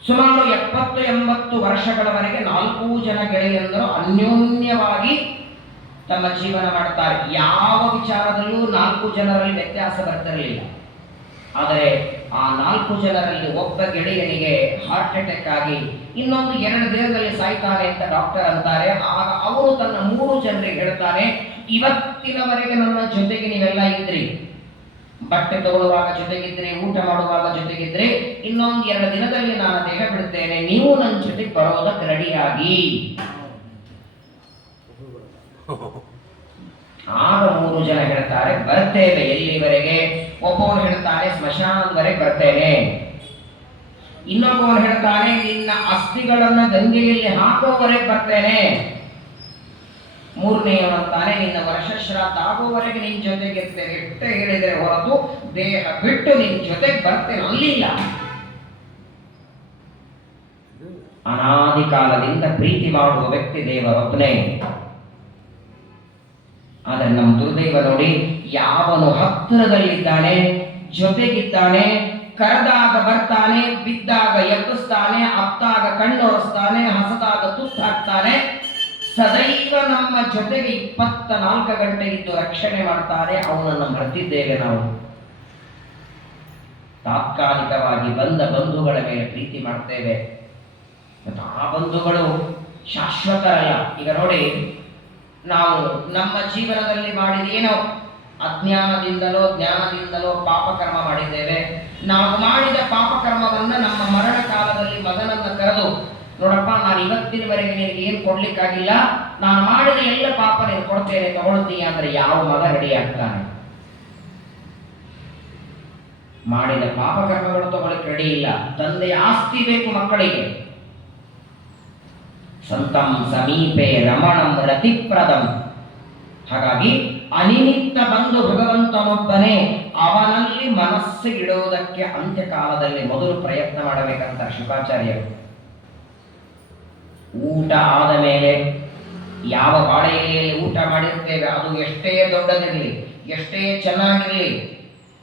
ಸುಮಾರು 70-80 ವರ್ಷಗಳವರೆಗೆ 4 ಜನ ಗೆಳೆಯಂದರು ಅನ್ಯೋನ್ಯವಾಗಿ ತಮ್ಮ ಜೀವನ ಮಾಡ್ತಾರೆ. ಯಾವ ವಿಚಾರದಲ್ಲೂ 4 ಜನರಲ್ಲಿ ವ್ಯತ್ಯಾಸ ಬರ್ತಿರಲಿಲ್ಲ. ಆದರೆ ಆ 4 ಜನರಲ್ಲಿ ಒಬ್ಬ ಗೆಳೆಯನಿಗೆ ಹಾರ್ಟ್ ಅಟ್ಯಾಕ್ ಆಗಿ ಇನ್ನೊಂದು 2 ದಿನದಲ್ಲಿ ಸಾಯ್ತಾನೆ ಅಂತ ಡಾಕ್ಟರ್ ಅಂತಾರೆ. ಆಗ ಅವರು ತನ್ನ 3 ಜನರಿಗೆ ಹೇಳ್ತಾನೆ, ಇವತ್ತಿನವರೆಗೆ ನನ್ನ ಜೊತೆಗೆ ನೀವೆಲ್ಲ ಇದ್ರಿ, ಬಟ್ಟೆ ತಗೊಳ್ಳುವಾಗ ಜೊತೆಗಿದ್ರಿ, ಊಟ ಮಾಡುವಾಗ ಜೊತೆಗಿದ್ರಿ, ಇನ್ನೊಂದು 2 ದಿನದಲ್ಲಿ ನಾನು ದೇಹ ಬಿಡ್ತೇನೆ, ನೀವು ನನ್ನ ಜೊತೆಗೆ ಬರೋದಕ್ಕೆ ರೆಡಿಯಾಗಿ. ಆಗ 3 ಜನ ಹೇಳ್ತಾರೆ, ಬರ್ತೇವೆ. ಎಲ್ಲಿವರೆಗೆ? ಒಬ್ಬವನು ಹೇಳ್ತಾನೆ, ಸ್ಮಶಾನದವರೆಗೆ ಬರ್ತೇನೆ. ಇನ್ನೊಬ್ಬವನು ಹೇಳ್ತಾನೆ, ನಿನ್ನ ಅಸ್ಥಿಗಳನ್ನ ಗಂಗೆಯಲ್ಲಿ ಹಾಕೋವರೆಗೆ ಬರ್ತೇನೆ. 3ನೇಯವನು ಅಂತಾನೆ, ನಿನ್ನ ವರ್ಷಶ್ರಾದ್ದ ಆಗುವವರೆಗೆ ನಿನ್ ಜೊತೆಗೆ ಇರ್ತೇನೆ. ಎಷ್ಟೇ ಹೇಳಿದರೆ ಹೊರತು ದೇಹ ಬಿಟ್ಟು ನಿನ್ ಜೊತೆಗೆ ಬರ್ತೇನೆ ಅಲ್ಲಿಲ್ಲ. ಅನಾದಿ ಕಾಲದಿಂದ ಪ್ರೀತಿ ಮಾಡುವ ವ್ಯಕ್ತಿ ದೇವರೊಬ್ಬನೇ. ಆದರೆ ನಮ್ಮ ದುರ್ದೈವ ನೋಡಿ, ಯಾವನು ಹತ್ತಿರದಲ್ಲಿದ್ದಾನೆ, ಜೊತೆಗಿದ್ದಾನೆ, ಕರೆದಾಗ ಬರ್ತಾನೆ, ಬಿದ್ದಾಗ ಎಬ್ಬಿಸ್ತಾನೆ, ಅತ್ತಾಗ ಕಣ್ಣೊರೆಸ್ತಾನೆ, ಹಸದಾಗ ತುತ್ತಾಕ್ತಾನೆ, ಸದೈವ ನಮ್ಮ ಜೊತೆಗೆ 24 ಗಂಟೆ ಇದ್ದು ರಕ್ಷಣೆ ಮಾಡ್ತಾರೆ, ಅವನನ್ನು ಮರೆತಿದ್ದೇವೆ ನಾವು. ತಾತ್ಕಾಲಿಕವಾಗಿ ಬಂದ ಬಂಧುಗಳ ಮೇಲೆ ಪ್ರೀತಿ ಮಾಡ್ತೇವೆ, ಮತ್ತು ಆ ಬಂಧುಗಳು ಶಾಶ್ವತರಲ್ಲ. ಈಗ ನೋಡಿ, ನಾವು ನಮ್ಮ ಜೀವನದಲ್ಲಿ ಮಾಡಿದೇನೋ ಅಜ್ಞಾನದಿಂದಲೋ ಜ್ಞಾನದಿಂದಲೋ ಪಾಪಕರ್ಮ ಮಾಡಿದ್ದೇವೆ. ನಾವು ಮಾಡಿದ ಪಾಪಕರ್ಮವನ್ನ ನಮ್ಮ ಮರಣ ಕಾಲದಲ್ಲಿ ಮಗನನ್ನ ಕರೆದು, ನೋಡಪ್ಪ, ನಾನು ಇವತ್ತಿನವರೆಗೆ ನಿನಗೆ ಏನು ಕೊಡ್ಲಿಕ್ಕಾಗಿಲ್ಲ, ನಾನು ಮಾಡಿದ ಎಲ್ಲ ಪಾಪ ನೀನು ಕೊಡ್ತೇನೆ, ತಗೊಳ್ತೀಯ ಅಂದ್ರೆ ಯಾವ ಮಗ ರೆಡಿ ಆಗ್ತಾನೆ? ಮಾಡಿದ ಪಾಪಕರ್ಮಗಳು ತಗೊಳ್ಳಿಕ್ಕೆ ರೆಡಿ ಇಲ್ಲ. ತಂದೆಯ ಆಸ್ತಿ ಬೇಕು ಮಕ್ಕಳಿಗೆ. ಸಂತಂ ಸಮೀಪೆ ರಮಣಂ ರತಿಪ್ರದಂ. ಹಾಗಾಗಿ ಅನಿಮಿತ್ತ ಬಂದು ಭಗವಂತನೊಬ್ಬನೇ, ಅವನಲ್ಲಿ ಮನಸ್ಸು ಇಡುವುದಕ್ಕೆ ಅಂತ್ಯಕಾಲದಲ್ಲಿ ಮೊದಲು ಪ್ರಯತ್ನ ಮಾಡಬೇಕಂತ ಶುಕಾಚಾರ್ಯರು. ಊಟ ಆದ ಮೇಲೆ ಯಾವ ಬಾಳೆ ಎಲೆಯಲ್ಲಿ ಊಟ ಮಾಡಿರ್ತೇವೆ, ಅದು ಎಷ್ಟೇ ದೊಡ್ಡದಿರಲಿ, ಎಷ್ಟೇ ಚೆನ್ನಾಗಿರಲಿ,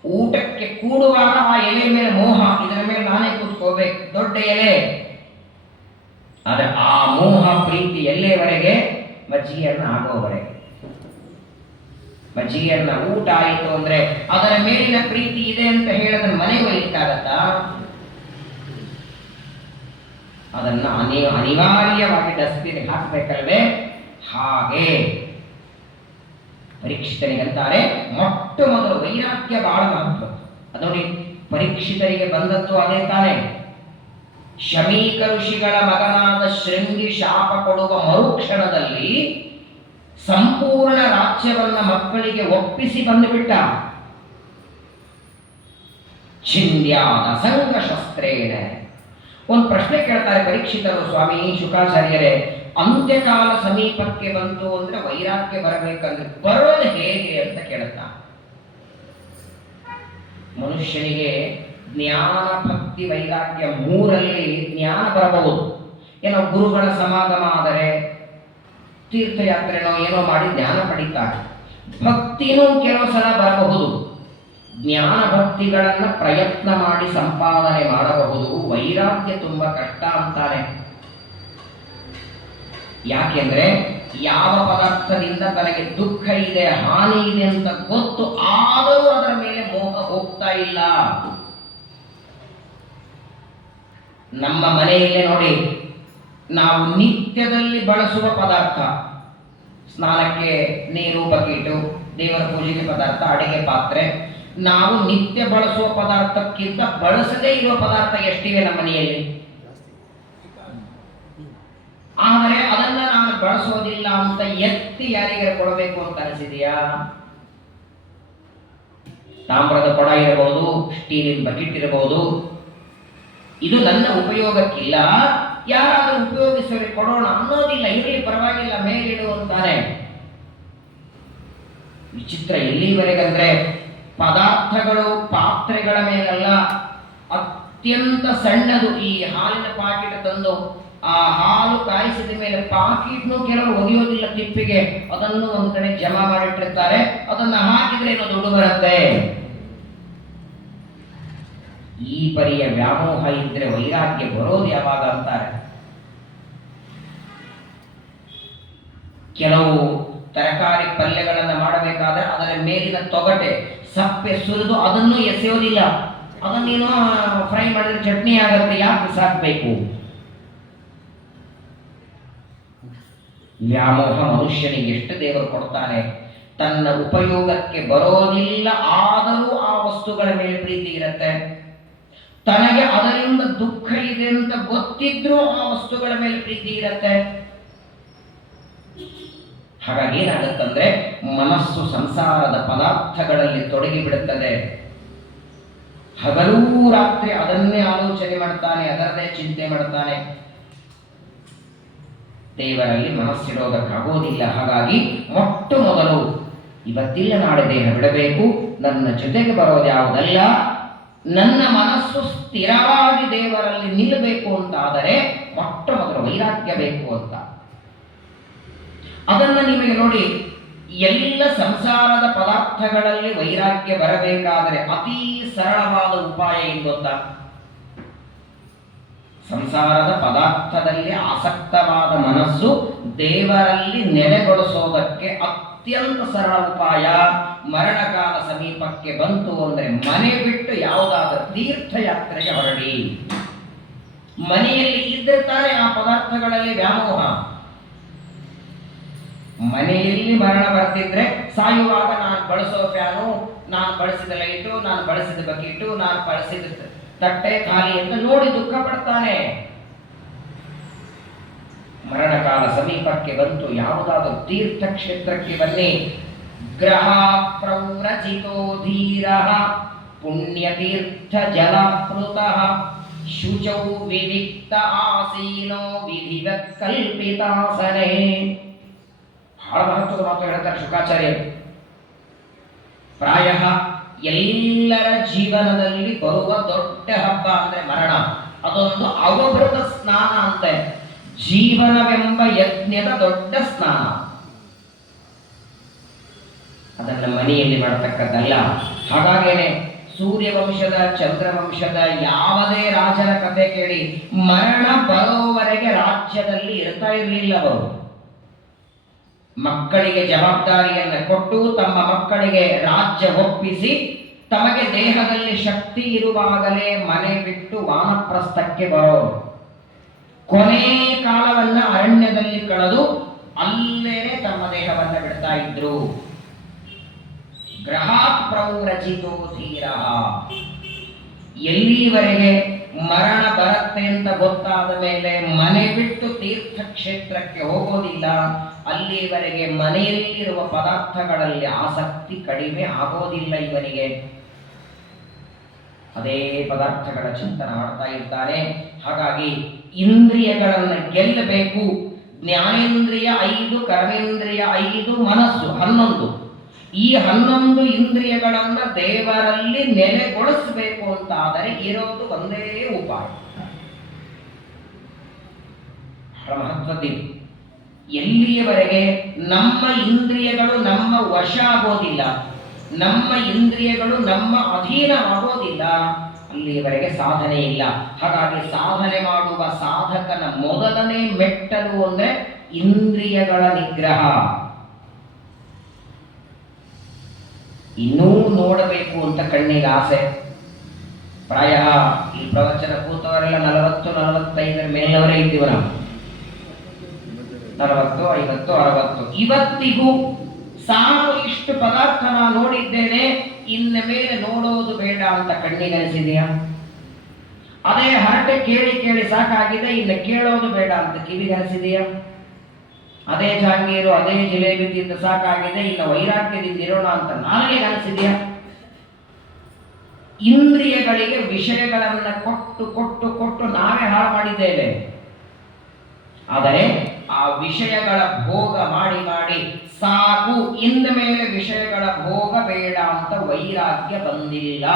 ಊಟಕ್ಕೆ ಕೂಡುವಾಗ ಆ ಎಲೆ ಮೇಲೆ ಮೋಹ, ಇದರ ಮೇಲೆ ನಾನೇ ಕೂತ್ಕೋಬೇಕು, ದೊಡ್ಡ ಎಲೆ. ಆದರೆ ಆ ಮೋಹ ಪ್ರೀತಿ ಎಲ್ಲಿಯವರೆಗೆ? ಮಜ್ಜಿಗೆಯನ್ನ ಆಗೋವರೆಗೆ. ಮಜ್ಜಿಗೆಯನ್ನ ಊಟ ಆಯಿತು ಅಂದ್ರೆ ಅದರ ಮೇಲಿನ ಪ್ರೀತಿ ಇದೆ ಅಂತ ಹೇಳಿದ್ರೆ ಮನೆಗೆ ಒಯ್ಲಿಕ್ಕಾಗತ್ತಾ? ಅದನ್ನ ಅನಿವಾರ್ಯವಾಗಿ ಡಸ್ಟ್ಬಿನ್ ಹಾಕಬೇಕಲ್ವೇ? ಹಾಗೆ ಪರೀಕ್ಷಿತನಿಗಂತಾರೆ, ಮೊಟ್ಟ ಮೊದಲು ವೈರಾಗ್ಯ ಬಹಳ ಮಹತ್ವ. ಅದು ನೋಡಿ, ಪರೀಕ್ಷಿತರಿಗೆ ಬಂದದ್ದು ಅದೇ ತಾನೆ. ಶಮೀಕ ಋಷಿಗಳ ಮಗನಾದ ಶೃಂಗಿ ಶಾಪ ಕೊಡುವ ಮರುಕ್ಷಣದಲ್ಲಿ ಸಂಪೂರ್ಣ ರಾಜ್ಯವನ್ನ ಮಕ್ಕಳಿಗೆ ಒಪ್ಪಿಸಿ ಬಂದುಬಿಟ್ಟ. ಛಿಂದ್ಯಾದ ಸಂಘಶಸ್ತ್ರೇಣ. ಒಂದು ಪ್ರಶ್ನೆ ಕೇಳ್ತಾರೆ ಪರೀಕ್ಷಿತರು, ಸ್ವಾಮಿ ಶುಕಾಚಾರ್ಯರೇ, ಅಂತ್ಯಕಾಲ ಸಮೀಪಕ್ಕೆ ಬಂತು ಅಂದ್ರೆ ವೈರಾಗ್ಯ ಬರಬೇಕಂದ್ರೆ ಬರೋದು ಹೇಗೆ ಅಂತ ಕೇಳುತ್ತಾ. ಮನುಷ್ಯನಿಗೆ ಜ್ಞಾನ, ಭಕ್ತಿ, ವೈರಾಗ್ಯ ಮೂರಲ್ಲಿ ಜ್ಞಾನ ಬರಬಹುದು. ಏನೋ ಗುರುಗಳ ಸಮಾಗಮ ಆದರೆ, ತೀರ್ಥಯಾತ್ರೆನೋ ಏನೋ ಮಾಡಿ ಜ್ಞಾನ ಪಡಿತಾರೆ. ಭಕ್ತಿನೂ ಕೆಲವು ಸಲ ಬರಬಹುದು. ಜ್ಞಾನ ಭಕ್ತಿಗಳನ್ನ ಪ್ರಯತ್ನ ಮಾಡಿ ಸಂಪಾದನೆ ಮಾಡಬಹುದು. ವೈರಾಗ್ಯ ತುಂಬಾ ಕಷ್ಟ ಅಂತಾನೆ. ಯಾಕೆಂದ್ರೆ ಯಾವ ಪದಾರ್ಥದಿಂದ ತನಗೆ ದುಃಖ ಇದೆ, ಹಾನಿ ಇದೆ ಅಂತ ಗೊತ್ತು, ಆದರೂ ಅದರ ಮೇಲೆ ಮೋಹ ಹೋಗ್ತಾ ಇಲ್ಲ. ನಮ್ಮ ಮನೆಯಲ್ಲೇ ನೋಡಿ, ನಾವು ನಿತ್ಯದಲ್ಲಿ ಬಳಸುವ ಪದಾರ್ಥ, ಸ್ನಾನಕ್ಕೆ ನೀರು, ಬಕೀಟು, ದೇವರ ಪೂಜೆಗೆ ಪದಾರ್ಥ, ಅಡಿಗೆ ಪಾತ್ರೆ, ನಾವು ನಿತ್ಯ ಬಳಸುವ ಪದಾರ್ಥಕ್ಕಿಂತ ಬಳಸದೇ ಇರುವ ಪದಾರ್ಥ ಎಷ್ಟಿವೆ ನಮ್ಮ ಮನೆಯಲ್ಲಿ. ಆದರೆ ಅದನ್ನ ನಾನು ಬಳಸೋದಿಲ್ಲ ಅಂತ ಎತ್ತಿ ಯಾರಿಗೆ ಕೊಡಬೇಕು ಅಂತ ಅನಿಸಿದೆಯಾ? ತಾಮ್ರದ ಕೊಡ ಇರಬಹುದು, ಸ್ಟೀಲಿನ ಬಕೆಟ್ ಇರಬಹುದು, ಇದು ನನ್ನ ಉಪಯೋಗಕ್ಕಿಲ್ಲ, ಯಾರಾದರೂ ಉಪಯೋಗಿಸಲಿ ಕೊಡೋಣ ಅನ್ನೋದಿಲ್ಲ. ಇರಲಿ ಪರವಾಗಿಲ್ಲ, ಮೇಲಿಡು ಅಂತಾನೆ. ವಿಚಿತ್ರ ಎಲ್ಲಿವರೆಗಂದ್ರೆ ಪದಾರ್ಥಗಳು ಪಾತ್ರೆಗಳ ಮೇಲಲ್ಲ, ಅತ್ಯಂತ ಸಣ್ಣದು ಈ ಹಾಲಿನ ಪಾಕೆಟ್ ತಂದು ಆ ಹಾಲು ಕಾಯಿಸಿದ ಮೇಲೆ ಪಾಕೆಟ್ನು ಕೆಲವರು ಒಗೆಯೋದಿಲ್ಲ ತಿಪ್ಪಿಗೆ, ಅದನ್ನು ಒಂದ್ ಕಡೆ ಜಮಾ ಮಾಡಿಟ್ಟಿರ್ತಾರೆ. ಅದನ್ನ ಹಾಕಿದ್ರೆ ಏನೋ ದುಡ್ಡು ಬರುತ್ತೆ. ಈ ಪರಿಯ ವ್ಯಾಮೋಹ ಇದ್ರೆ ವೈರಾಗ್ಯ ಬರೋದು ಯಾವಾಗ ಅಂತಾರೆ. ಕೆಲವು ತರಕಾರಿ ಪಲ್ಯಗಳನ್ನ ಮಾಡಬೇಕಾದ್ರೆ ಅದರ ಮೇಲಿನ ತೊಗಟೆ, ಸಪ್ಪೆ ಸುರಿದು ಅದನ್ನು ಎಸೆಯೋದಿಲ್ಲ. ಅದನ್ನೇನೋ ಫ್ರೈ ಮಾಡಿದ್ರೆ ಚಟ್ನಿ ಆಗತ್ತೆ, ಯಾಕೆ ಸಾಕ್ಬೇಕು? ವ್ಯಾಮೋಹ ಮನುಷ್ಯನಿಗೆ ಎಷ್ಟು ದೇವರು ಕೊಡ್ತಾನೆ. ತನ್ನ ಉಪಯೋಗಕ್ಕೆ ಬರೋದಿಲ್ಲ, ಆದರೂ ಆ ವಸ್ತುಗಳ ಮೇಲೆ ಪ್ರೀತಿ ಇರುತ್ತೆ. ತನಗೆ ಅದರಿಂದ ದುಃಖ ಇದೆ ಅಂತ ಗೊತ್ತಿದ್ರೂ ಆ ವಸ್ತುಗಳ ಮೇಲೆ ಪ್ರೀತಿ ಇರುತ್ತೆ. ಹಾಗಾಗಿ ಏನಾಗುತ್ತಂದ್ರೆ ಮನಸ್ಸು ಸಂಸಾರದ ಪದಾರ್ಥಗಳಲ್ಲಿ ತೊಡಗಿ ಬಿಡುತ್ತದೆ. ಹಗಲೂ ರಾತ್ರಿ ಅದನ್ನೇ ಆಲೋಚನೆ ಮಾಡ್ತಾನೆ, ಅದರದೇ ಚಿಂತೆ ಮಾಡ್ತಾನೆ. ದೇವರಲ್ಲಿ ಮನಸ್ಸಿಡೋದಕ್ಕಾಗೋದಿಲ್ಲ. ಹಾಗಾಗಿ ಮೊಟ್ಟ ಮೊದಲು ಇವತ್ತಿಲ್ಲ ನಾಳೆ ದೇಹ ಬಿಡಬೇಕು, ನನ್ನ ಜೊತೆಗೆ ಬರೋದು ಯಾವುದಲ್ಲ, ನನ್ನ ಮನಸ್ಸು ಸ್ಥಿರವಾಗಿ ದೇವರಲ್ಲಿ ನಿಲ್ಲಬೇಕು ಅಂತ ಆದರೆ ಮೊಟ್ಟ ಮೊದಲು ವೈರಾಗ್ಯ ಬೇಕು ಅಂತ. ಅದನ್ನ ನಿಮಗೆ ನೋಡಿ, ಎಲ್ಲ ಸಂಸಾರದ ಪದಾರ್ಥಗಳಲ್ಲಿ ವೈರಾಗ್ಯ ಬರಬೇಕಾದರೆ ಅತೀ ಸರಳವಾದ ಉಪಾಯ ಏನು ಗೊತ್ತಾ? ಸಂಸಾರದ ಪದಾರ್ಥದಲ್ಲಿ ಆಸಕ್ತವಾದ ಮನಸ್ಸು ದೇವರಲ್ಲಿ ನೆಲೆಗೊಳಿಸೋದಕ್ಕೆ ಅತ್ಯಂತ ಸರಳ ಉಪಾಯ. ಮರಣಕಾಲ ಸಮೀಪಕ್ಕೆ ಬಂತು ಅಂದ್ರೆ ಮನೆ ಬಿಟ್ಟು ಯಾವುದಾದ್ರೂ ತೀರ್ಥಯಾತ್ರೆಗೆ ಹೊರಡಿ. ಮನೆಯಲ್ಲಿ ಇದ್ರೆ ತಾನೇ ಆ ಪದಾರ್ಥಗಳಲ್ಲಿ ವ್ಯಾಮೋಹ. ಮನೆಯಲ್ಲಿ ಮರಣ ಬರ್ತಿದ್ರೆ ಸಾಯುವಾಗ ನಾನು ಬಳಸೋ ಫ್ಯಾನು, ನಾನು ಬಳಸಿದ ಲೈಟು, ನಾನು ಬಳಸಿದ ಬಕೀಟು, ನಾನು ಬಳಸಿದ ತಟ್ಟೆ ಖಾಲಿ ಅಂತ ನೋಡಿ ದುಃಖ ಪಡ್ತಾನೆ. ಮರಣಕಾಲ ಸಮೀಪಕ್ಕೆ ಬಂತು, ಯಾವುದಾದರೂ ತೀರ್ಥಕ್ಷೇತ್ರಕ್ಕೆ ಬನ್ನಿ. ಗ್ರಹ ಪ್ರವ್ರಜಿತೋ ಧೀರ ಪುಣ್ಯತೀರ್ಥ ಜಲಪ್ಲುತಃ ಶುಚೌ ವಿವಿಕ್ತ ಆಸೀನೋ ವಿಧಿವತ್ ಕಲ್ಪಿತಾಸನೆ. ಬಹಳ ಮಹತ್ವದ ಮಾತು ಹೇಳ್ತಾರೆ ಶುಕಾಚಾರ್ಯರು. ಪ್ರಾಯ ಎಲ್ಲರ ಜೀವನದಲ್ಲಿ ಬರುವ ದೊಡ್ಡ ಹಬ್ಬ ಅಂದ್ರೆ ಮರಣ. ಅದೊಂದು ಅವಭೃತ ಸ್ನಾನ ಅಂತೆ. ಜೀವನವೆಂಬ ಯಜ್ಞದ ದೊಡ್ಡ ಸ್ನಾನ. ಅದನ್ನ ಮನೆಯಲ್ಲಿ ಮಾಡತಕ್ಕದ್ದಲ್ಲ. ಹಾಗಾಗೇನೆ ಸೂರ್ಯವಂಶದ, ಚಂದ್ರವಂಶದ ಯಾವುದೇ ರಾಜನ ಕಥೆ ಕೇಳಿ, ಮರಣ ಬರೋವರೆಗೆ ರಾಜ್ಯದಲ್ಲಿ ಇರ್ತಾ ಇರಲಿಲ್ಲ. ಅವರು ಮಕ್ಕಳಿಗೆ ಜವಾಬ್ದಾರಿಯನ್ನು ಕೊಟ್ಟು ತಮ್ಮ ಮಕ್ಕಳಿಗೆ ರಾಜ್ಯ ಒಪ್ಪಿಸಿ, ತಮಗೆ ದೇಹದಲ್ಲಿ ಶಕ್ತಿ ಇರುವಾಗಲೇ ಮನೆ ಬಿಟ್ಟು ವಾನಪ್ರಸ್ಥಕ್ಕೆ ಬರೋರು. ಕೊನೆ ಕಾಲವನ್ನ ಅರಣ್ಯದಲ್ಲಿ ಕಳೆದು ಅಲ್ಲೇನೆ ತಮ್ಮ ದೇಹವನ್ನು ಬಿಡ್ತಾ ಇದ್ರು. ಗ್ರಹ ಪ್ರವ್ರಜಿತೋ ಧೀರ. ಎಲ್ಲಿವರೆಗೆ ಮರಣ ಬರುತ್ತೆ ಅಂತ ಗೊತ್ತಾದ ಮೇಲೆ ಮನೆ ಬಿಟ್ಟು ತೀರ್ಥಕ್ಷೇತ್ರಕ್ಕೆ ಹೋಗೋದಿಲ್ಲ, ಅಲ್ಲಿವರೆಗೆ ಮನೆಯಲ್ಲಿರುವ ಪದಾರ್ಥಗಳಲ್ಲಿ ಆಸಕ್ತಿ ಕಡಿಮೆ ಆಗೋದಿಲ್ಲ ಇವನಿಗೆ. ಅದೇ ಪದಾರ್ಥಗಳ ಚಿಂತನೆ ಮಾಡ್ತಾ ಇರ್ತಾನೆ. ಹಾಗಾಗಿ ಇಂದ್ರಿಯಗಳನ್ನು ಗೆಲ್ಲಬೇಕು, ಜ್ಞಾನೇಂದ್ರಿಯ 5, ಕರ್ಮೇಂದ್ರಿಯ 5, ಮನಸ್ಸು 11. ಈ 11 ಇಂದ್ರಿಯಗಳನ್ನ ದೇವರಲ್ಲಿ ನೆಲೆಗೊಳಿಸಬೇಕು ಅಂತಾದರೆ ಇರೋದು ಒಂದೇ ಉಪಾಯ. ಮಹತ್ವದ್ದಿದೆ. ಎಲ್ಲಿಯವರೆಗೆ ನಮ್ಮ ಇಂದ್ರಿಯಗಳು ನಮ್ಮ ವಶ ಆಗೋದಿಲ್ಲ, ನಮ್ಮ ಇಂದ್ರಿಯಗಳು ನಮ್ಮ ಅಧೀನವಾಗೋದಿಲ್ಲ, ಅಲ್ಲಿಯವರೆಗೆ ಸಾಧನೆ ಇಲ್ಲ. ಹಾಗಾಗಿ ಸಾಧನೆ ಮಾಡುವ ಸಾಧಕನ ಮೊದಲನೇ ಮೆಟ್ಟಲು ಅಂದ್ರೆ ಇಂದ್ರಿಯಗಳ ನಿಗ್ರಹ. ಇನ್ನೂ ನೋಡಬೇಕು ಅಂತ ಕಣ್ಣಿಗೆ ಆಸೆ. ಪ್ರಾಯ ಈ ಪ್ರವಚನ ಕೂತವರೆಲ್ಲ 40-45 ಮೇಲವರೇ ಇದ್ದೀವಿ ನಾವು. 40, 50, 60. ಇವತ್ತಿಗೂ ಸಾಕು ಇಷ್ಟು ಪದಾರ್ಥ ನಾನು ನೋಡಿದ್ದೇನೆ, ಇನ್ನ ಮೇಲೆ ನೋಡೋದು ಬೇಡ ಅಂತ ಕಣ್ಣಿಗನಿಸಿದೆಯಾ? ಅದೇ ಹರಟೆ ಕೇಳಿ ಕೇಳಿ ಸಾಕಾಗಿದೆ, ಇನ್ನು ಕೇಳೋದು ಬೇಡ ಅಂತ ಕಿವಿಗನಿಸಿದೆಯಾ? ಅದೇ ಜಾಂಗೀರು ಅದೇ ಜಿಲೇಬಿ ತಿಂದು ಸಾಕಾಗಿದೆ, ಇನ್ನು ವೈರಾಗ್ಯದಿಂದ ಇರೋಣ ಅಂತ ನಾಲ್ಗೆ ಅನಿಸಿದೆಯಾ? ಇಂದ್ರಿಯಗಳಿಗೆ ವಿಷಯಗಳನ್ನ ಕೊಟ್ಟು ಕೊಟ್ಟು ಕೊಟ್ಟು ನಾವೇ ಹಾಳು ಮಾಡಿದ್ದೇವೆ. ಆದರೆ ಆ ವಿಷಯಗಳ ಭೋಗ ಮಾಡಿ ಮಾಡಿ ಸಾಕು, ಇನ್ನು ಮೇಲೆ ವಿಷಯಗಳ ಭೋಗ ಬೇಡ ಅಂತ ವೈರಾಗ್ಯ ಬಂದಿಲ್ಲ.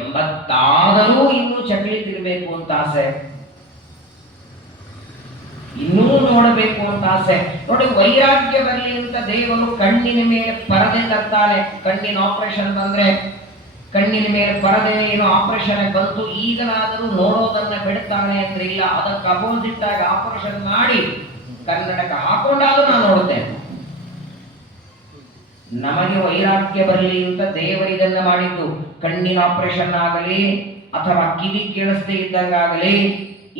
80 ಇನ್ನೂ ಚಕ್ಲಿ ತಿನ್ಬೇಕು ಅಂತ ಆಸೆ, ಇನ್ನೂ ನೋಡಬೇಕು ಅಂತ ಆಸೆ. ನೋಡಿ, ವೈರಾಗ್ಯ ಬರಲಿ ಅಂತ ದೇವರು ಕಣ್ಣಿನ ಮೇಲೆ ಪರದೆ ತರ್ತಾನೆ. ಕಣ್ಣಿನ ಆಪರೇಷನ್ ಬಂದ್ರೆ ಕಣ್ಣಿನ ಮೇಲೆ ಪರದೆ ಏನು ಆಪರೇಷನ್ ಬಂತು, ಈಗಲಾದರೂ ನೋಡೋದನ್ನ ಬಿಡ್ತಾನೆ ಅಂದ್ರೆ ಇಲ್ಲ. ಅದಕ್ಕೆ ಅಪೋಸಿಟ್ ಆಗಿ ಆಪರೇಷನ್ ಮಾಡಿ ಕನ್ನಡಕ ಹಾಕೊಂಡಾದ್ರೂ ನಾನು ನೋಡುತ್ತೇನೆ. ನಮಗೆ ವೈರಾಗ್ಯ ಬರಲಿ ಅಂತ ದೇವರು ಇದನ್ನ ಮಾಡಿದ್ದು. ಕಣ್ಣಿನ ಆಪರೇಷನ್ ಆಗಲಿ ಅಥವಾ ಕಿವಿ ಕೇಳಿಸದೇ ಇದ್ದಂಗಾಗಲಿ,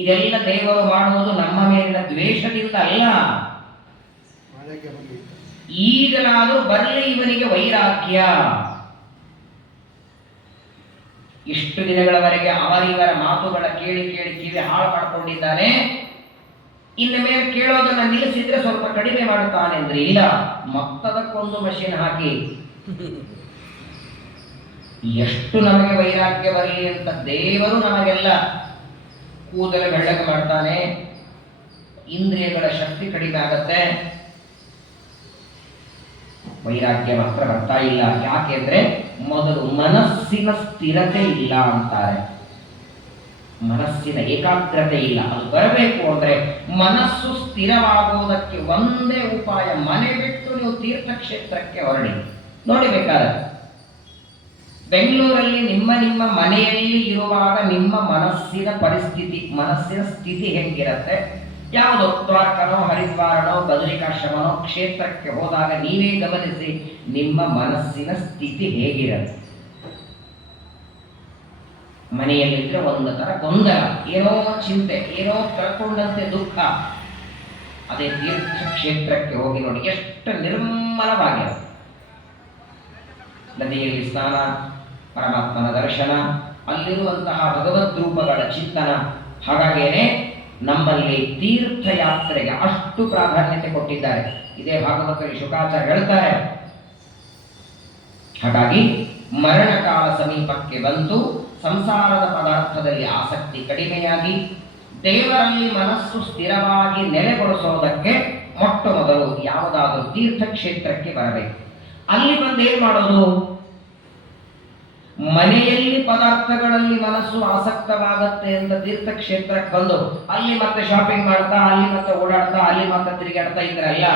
ಇದೆಲ್ಲ ದೇವರು ಮಾಡುವುದು ನಮ್ಮ ಮೇಲಿನ ದ್ವೇಷದಿಂದ ಅಲ್ಲ. ಈಗಲಾದರೂ ಬರಲಿ ಇವನಿಗೆ ವೈರಾಗ್ಯ. ಇಷ್ಟು ದಿನಗಳವರೆಗೆ ಅವರಿವರ ಮಾತುಗಳ ಕೇಳಿ ಕೇಳಿ ಕಿವಿ ಹಾಳು ಮಾಡಿಕೊಂಡಿದ್ದಾನೆ. ಇನ್ನು ಮೇಲೆ ಕೇಳೋದನ್ನ ನಿಲ್ಲಿಸಿದ್ರೆ ಸ್ವಲ್ಪ ಕಡಿಮೆ ಮಾಡುತ್ತಾನೆ ಅಂದ್ರೆ ಇಲ್ಲ, ಮತ್ತದಕ್ಕೊಂದು ಮಷೀನ್ ಹಾಕಿ ಎಷ್ಟು ನಮಗೆ ವೈರಾಗ್ಯ ಬರಲಿ ಅಂತ ದೇವರು ನಮಗೆಲ್ಲ ಕೂದಲು ಬೆಳ್ಳಗೆ ಮಾಡ್ತಾನೆ. ಇಂದ್ರಿಯಗಳ ಶಕ್ತಿ ಕಡಿಮೆ ಆಗತ್ತೆ, ವೈರಾಗ್ಯ ಮಾತ್ರ ಬರ್ತಾ ಇಲ್ಲ. ಯಾಕೆಂದ್ರೆ ಮೊದಲು ಮನಸ್ಸಿನ ಸ್ಥಿರತೆ ಇಲ್ಲ ಅಂತಾರೆ. ಮನಸ್ಸಿನ ಏಕಾಗ್ರತೆ ಇಲ್ಲ. ಅದು ಬರಬೇಕು ಅಂದ್ರೆ ಮನಸ್ಸು ಸ್ಥಿರವಾಗುವುದಕ್ಕೆ ಒಂದೇ ಉಪಾಯ, ಮನೆ ಬಿಟ್ಟು ನೀವು ತೀರ್ಥಕ್ಷೇತ್ರಕ್ಕೆ ಹೊರಡಿ. ನೋಡಿ, ಬೇಕಾದ್ರೆ ಬೆಂಗಳೂರಲ್ಲಿ ನಿಮ್ಮ ನಿಮ್ಮ ಮನೆಯಲ್ಲಿ ಇರುವಾಗ ನಿಮ್ಮ ಮನಸ್ಸಿನ ಪರಿಸ್ಥಿತಿ, ಮನಸ್ಸಿನ ಸ್ಥಿತಿ ಹೆಂಗಿರತ್ತೆ, ಯಾವುದೋ ದ್ವಾರಕನೋ ಹರಿದ್ವಾರನೋ ಬದರಿಕಾಶ್ರಮನೋ ಕ್ಷೇತ್ರಕ್ಕೆ ಹೋದಾಗ ನೀವೇ ಗಮನಿಸಿ ನಿಮ್ಮ ಮನಸ್ಸಿನ ಸ್ಥಿತಿ ಹೇಗಿರತ್ತೆ. ಮನೆಯಲ್ಲಿದ್ರೆ ಒಂದು ತರ ಗೊಂದಲ, ಏನೋ ಚಿಂತೆ, ಏನೋ ಕಳ್ಕೊಂಡಂತೆ ದುಃಖ. ಅದೇ ತೀರ್ಥಕ್ಷೇತ್ರಕ್ಕೆ ಹೋಗಿ ನೋಡಿ ಎಷ್ಟು ನಿರ್ಮಲವಾಗಿರುತ್ತೆ. ನದಿಯಲ್ಲಿ ಸ್ನಾನ, ಪರಮಾತ್ಮನ ದರ್ಶನ, ಅಲ್ಲಿರುವಂತಹ ಭಗವದ್ ರೂಪಗಳ ಚಿಂತನ. ಹಾಗಾಗೇನೆ ನಮ್ಮಲ್ಲಿ ತೀರ್ಥಯಾತ್ರೆಗೆ ಅಷ್ಟು ಪ್ರಾಧಾನ್ಯತೆ ಕೊಟ್ಟಿದ್ದಾರೆ. ಇದೇ ಭಾಗವತದಲ್ಲಿ ಶುಕಾಚಾರ್ಯ ಹೇಳ್ತಾರೆ. ಹಾಗಾಗಿ ಮರಣಕಾಲ ಸಮೀಪಕ್ಕೆ ಬಂತು, ಸಂಸಾರದ ಪದಾರ್ಥದಲ್ಲಿ ಆಸಕ್ತಿ ಕಡಿಮೆಯಾಗಿ ದೇವರಲ್ಲಿ ಮನಸ್ಸು ಸ್ಥಿರವಾಗಿ ನೆಲೆಗೊಳಿಸೋದಕ್ಕೆ ಮೊಟ್ಟ ಮೊದಲು ಯಾವುದಾದರೂ ತೀರ್ಥಕ್ಷೇತ್ರಕ್ಕೆ ಬರಬೇಕು. ಅಲ್ಲಿ ಬಂದು ಏನ್ ಮಾಡೋದು? ಮನೆಯಲ್ಲಿ ಪದಾರ್ಥಗಳಲ್ಲಿ ಮನಸ್ಸು ಆಸಕ್ತವಾಗತ್ತೆ ಅಂತ ತೀರ್ಥಕ್ಷೇತ್ರಕ್ಕೆ ಬಂದು ಅಲ್ಲಿ ಮತ್ತೆ ಶಾಪಿಂಗ್ ಮಾಡ್ತಾ, ಅಲ್ಲಿ ಮತ್ತೆ ಓಡಾಡ್ತಾ, ಅಲ್ಲಿ ಮತ್ತೆ ತಿರುಗಾಡ್ತಾ ಇದ್ರಲ್ಲ.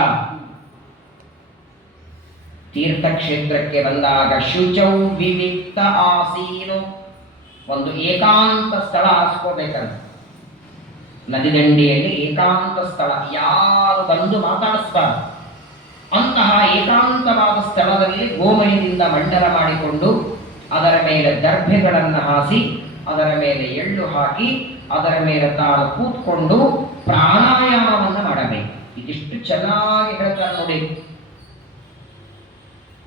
ತೀರ್ಥಕ್ಷೇತ್ರಕ್ಕೆ ಬಂದಾಗ ಶುಚೌ ವಿವಿಕ್ತ ಆಸೀನು, ಒಂದು ಏಕಾಂತ ಸ್ಥಳ ಹಾಸ್ಕೋಬೇಕಂತ. ನದಿ ದಂಡೆಯಲ್ಲಿ ಏಕಾಂತ ಸ್ಥಳ, ಯಾರು ಬಂದು ಮಾತಾಡಿಸ್ಬಾರ್ದು. ಅಂತಹ ಏಕಾಂತವಾದ ಸ್ಥಳದಲ್ಲಿ ಗೋಮಯದಿಂದ ಮಂಡಲ ಮಾಡಿಕೊಂಡು ಅದರ ಮೇಲೆ ದರ್ಭೆಗಳನ್ನು ಹಾಸಿ ಅದರ ಮೇಲೆ ಎಳ್ಳು ಹಾಕಿ ಅದರ ಮೇಲೆ ತಾನು ಕೂತ್ಕೊಂಡು ಪ್ರಾಣಾಯಾಮವನ್ನು ಮಾಡಬೇಕು. ಇದಿಷ್ಟು ಚೆನ್ನಾಗಿ ಹೇಳ್ತಾರೆ ನೋಡಿ.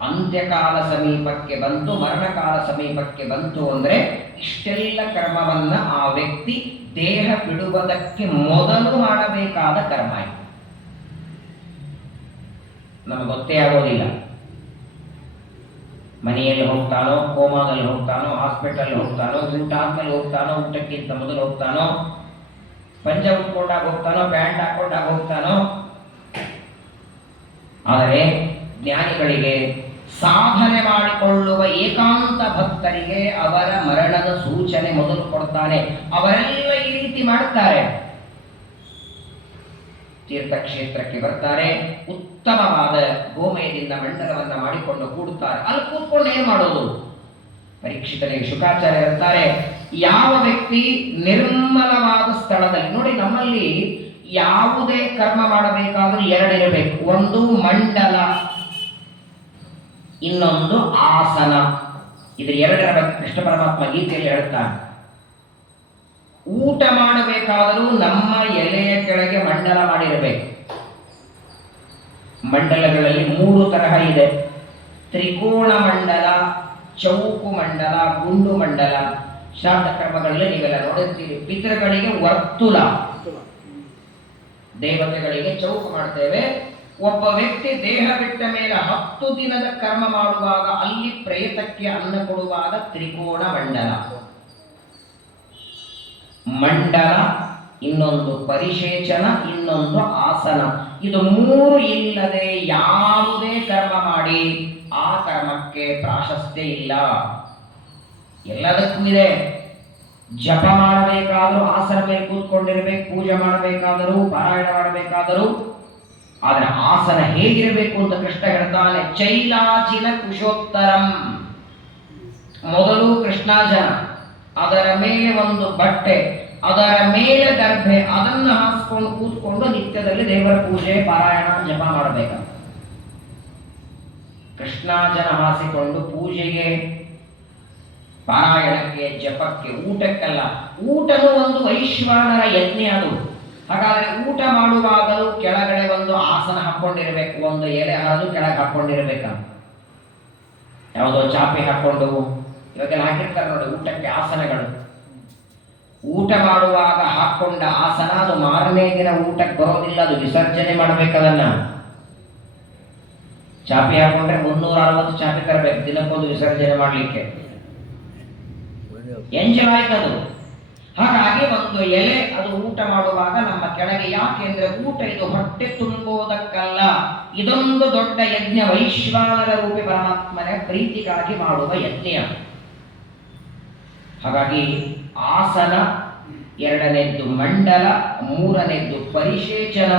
ಅಂತ್ಯಕಾಲ ಸಮೀಪಕ್ಕೆ ಬಂತು, ಮರಣಕಾಲ ಸಮೀಪಕ್ಕೆ ಬಂತು ಅಂದ್ರೆ ಇಷ್ಟೆಲ್ಲ ಕರ್ಮವನ್ನ ಆ ವ್ಯಕ್ತಿ ದೇಹ ಬಿಡುವುದಕ್ಕೆ ಮೊದಲು ಮಾಡಬೇಕಾದ ಕರ್ಮ ಇದು. ನಮಗೆ ಗೊತ್ತೇ ಆಗೋದಿಲ್ಲ. ಮನೆಯಲ್ಲಿ ಹೋಗ್ತಾನೋ, ಕೋಮಾದಲ್ಲಿ ಹೋಗ್ತಾನೋ, ಹಾಸ್ಪಿಟಲ್ ಹೋಗ್ತಾನೋ, ಊಟ ಆದ್ಮೇಲೆ ಹೋಗ್ತಾನೋ, ಊಟಕ್ಕಿಂತ ಮೊದಲು ಹೋಗ್ತಾನೋ, ಪಂಚ ಉಟ್ಕೊಂಡಾಗ ಹೋಗ್ತಾನೋ, ಪ್ಯಾಂಟ್ ಹಾಕೊಂಡಾಗ ಹೋಗ್ತಾನೋ. ಆದರೆ ಜ್ಞಾನಿಗಳಿಗೆ, ಸಾಧನೆ ಮಾಡಿಕೊಳ್ಳುವ ಏಕಾಂತ ಭಕ್ತರಿಗೆ ಅವರ ಮರಣದ ಸೂಚನೆ ಮೊದಲು ಕೊಡ್ತಾನೆ. ಅವರೆಲ್ಲ ಈ ರೀತಿ ಮಾಡ್ತಾರೆ. ತೀರ್ಥಕ್ಷೇತ್ರಕ್ಕೆ ಬರ್ತಾರೆ, ಉತ್ತಮವಾದ ಗೋಮಯದಿಂದ ಮಂಡಲವನ್ನ ಮಾಡಿಕೊಂಡು ಕೂಡುತ್ತಾರೆ. ಅಲ್ಲಿ ಕೂತ್ಕೊಂಡು ಏನ್ ಮಾಡೋದು? ಪರೀಕ್ಷಿತನಿಗೆ ಶುಕಾಚಾರ್ಯ ಇರ್ತಾರೆ, ಯಾವ ವ್ಯಕ್ತಿ ನಿರ್ಮಲವಾದ ಸ್ಥಳದಲ್ಲಿ, ನೋಡಿ ನಮ್ಮಲ್ಲಿ ಯಾವುದೇ ಕರ್ಮ ಮಾಡಬೇಕಾದ್ರೂ ಎರಡಿರಬೇಕು. ಒಂದು ಮಂಡಲ, ಇನ್ನೊಂದು ಆಸನ. ಇದ್ರ ಎರಡರ ಬಗ್ಗೆ ಕೃಷ್ಣ ಪರಮಾತ್ಮ ಗೀತೆಯಲ್ಲಿ ಹೇಳ್ತಾನೆ. ಊಟ ಮಾಡಬೇಕಾದರೂ ನಮ್ಮ ಎಲೆಯ ಕೆಳಗೆ ಮಂಡಲ ಮಾಡಿರಬೇಕು. ಮಂಡಲಗಳಲ್ಲಿ 3 ತರಹ ಇದೆ: ತ್ರಿಕೋಣ ಮಂಡಲ, ಚೌಕು ಮಂಡಲ, ಗುಂಡು ಮಂಡಲ. ಶ್ರಾದ್ದ ಕರ್ಮಗಳಲ್ಲಿ ನೀವೆಲ್ಲ ನೋಡುತ್ತೀರಿ. ಪಿತೃಗಳಿಗೆ ವರ್ತುಲ, ದೇವತೆಗಳಿಗೆ ಚೌಕು ಮಾಡ್ತೇವೆ. ಒಬ್ಬ ವ್ಯಕ್ತಿ ದೇಹ ಬಿಟ್ಟ ಮೇಲೆ 10 ದಿನದ ಕರ್ಮ ಮಾಡುವಾಗ ಅಲ್ಲಿ ಪ್ರೇತಕ್ಕೆ ಅನ್ನ ಕೊಡುವಾಗ ತ್ರಿಕೋಣ ಮಂಡಲ. ಮಂಡಲ, ಇನ್ನೊಂದು ಪರಿಶೇಚನ, ಇನ್ನೊಂದು ಆಸನ. ಇದು 3 ಇಲ್ಲದೆ ಯಾವುದೇ ಕರ್ಮ ಮಾಡಿ ಆ ಕರ್ಮಕ್ಕೆ ಪ್ರಾಶಸ್ತ್ಯ ಇಲ್ಲ. ಎಲ್ಲದಕ್ಕೂ ಇದೆ. ಜಪ ಮಾಡಬೇಕಾದರೂ ಆಸನ ಮೇಲೆ ಕೂತ್ಕೊಂಡಿರಬೇಕು, ಪೂಜೆ ಮಾಡಬೇಕಾದರೂ, ಪಾರಾಯಣ ಮಾಡಬೇಕಾದರೂ. ಆದರೆ ಆಸನ ಹೇಗಿರಬೇಕು ಅಂತ ಕೃಷ್ಣ ಹೇಳ್ತಾನೆ. ಚೈಲಾಜಿನ ಕುಶೋತ್ತರಂ, ಮೊದಲು ಕೃಷ್ಣಾಜನ, ಅದರ ಮೇಲೆ ಒಂದು ಬಟ್ಟೆ, ಅದರ ಮೇಲೆ ಗರ್ಭೆ, ಅದನ್ನು ಹಾಸ್ಕೊಂಡು ಕೂತ್ಕೊಂಡು ನಿತ್ಯದಲ್ಲಿ ದೇವರ ಪೂಜೆ, ಪಾರಾಯಣ, ಜಪ ಮಾಡಬೇಕು. ಕೃಷ್ಣಾಜನ ಹಾಸಿಕೊಂಡು ಪೂಜೆಗೆ, ಪಾರಾಯಣಕ್ಕೆ, ಜಪಕ್ಕೆ, ಊಟಕ್ಕೆಲ್ಲ. ಊಟನೂ ಒಂದು ವೈಶ್ವಾನರ ಯಜ್ಞ ಅದು. ಹಾಗಾದ್ರೆ ಊಟ ಮಾಡುವಾಗಲೂ ಕೆಳಗಡೆ ಒಂದು ಆಸನ ಹಾಕೊಂಡಿರ್ಬೇಕು, ಒಂದು ಎಲೆ ಹರಿದು ಕೆಳಗೆ ಹಾಕೊಂಡಿರ್ಬೇಕಂತ. ಯಾವುದೋ ಚಾಪೆ ಹಾಕೊಂಡು ಇವಾಗೆಲ್ಲ ಹಾಕಿರ್ತಾರೆ ನೋಡಿ ಊಟಕ್ಕೆ ಆಸನಗಳು. ಊಟ ಮಾಡುವಾಗ ಹಾಕೊಂಡ ಆಸನ ಅದು ಮಾರನೇ ದಿನ ಊಟಕ್ಕೆ ಬರೋದಿಲ್ಲ, ಅದು ವಿಸರ್ಜನೆ ಮಾಡಬೇಕದನ್ನ. ಚಾಪೆ ಹಾಕೊಂಡ್ರೆ 360 ಚಾಪೆ ತರಬೇಕು ದಿನಕ್ಕೊಂದು ವಿಸರ್ಜನೆ ಮಾಡಲಿಕ್ಕೆ. ಎಂಜಲಾಯ್ತದು. ಹಾಗಾಗಿ ಒಂದು ಎಲೆ ಅದು ಊಟ ಮಾಡುವಾಗ ನಮ್ಮ ಕೆಳಗೆ. ಯಾಕೆಂದ್ರೆ ಊಟ ಇದು ಹೊಟ್ಟೆ ತುಂಬುವುದಕ್ಕಲ್ಲ, ಇದೊಂದು ದೊಡ್ಡ ಯಜ್ಞ, ವೈಶ್ವಾನರ ರೂಪಿ ಪರಮಾತ್ಮನ ಪ್ರೀತಿಗಾಗಿ ಮಾಡುವ ಯಜ್ಞ. ಹಾಗಾಗಿ ಆಸನ, ಎರಡನೇದ್ದು ಮಂಡಲ, ಮೂರನೇದ್ದು ಪರಿಶೇಚನ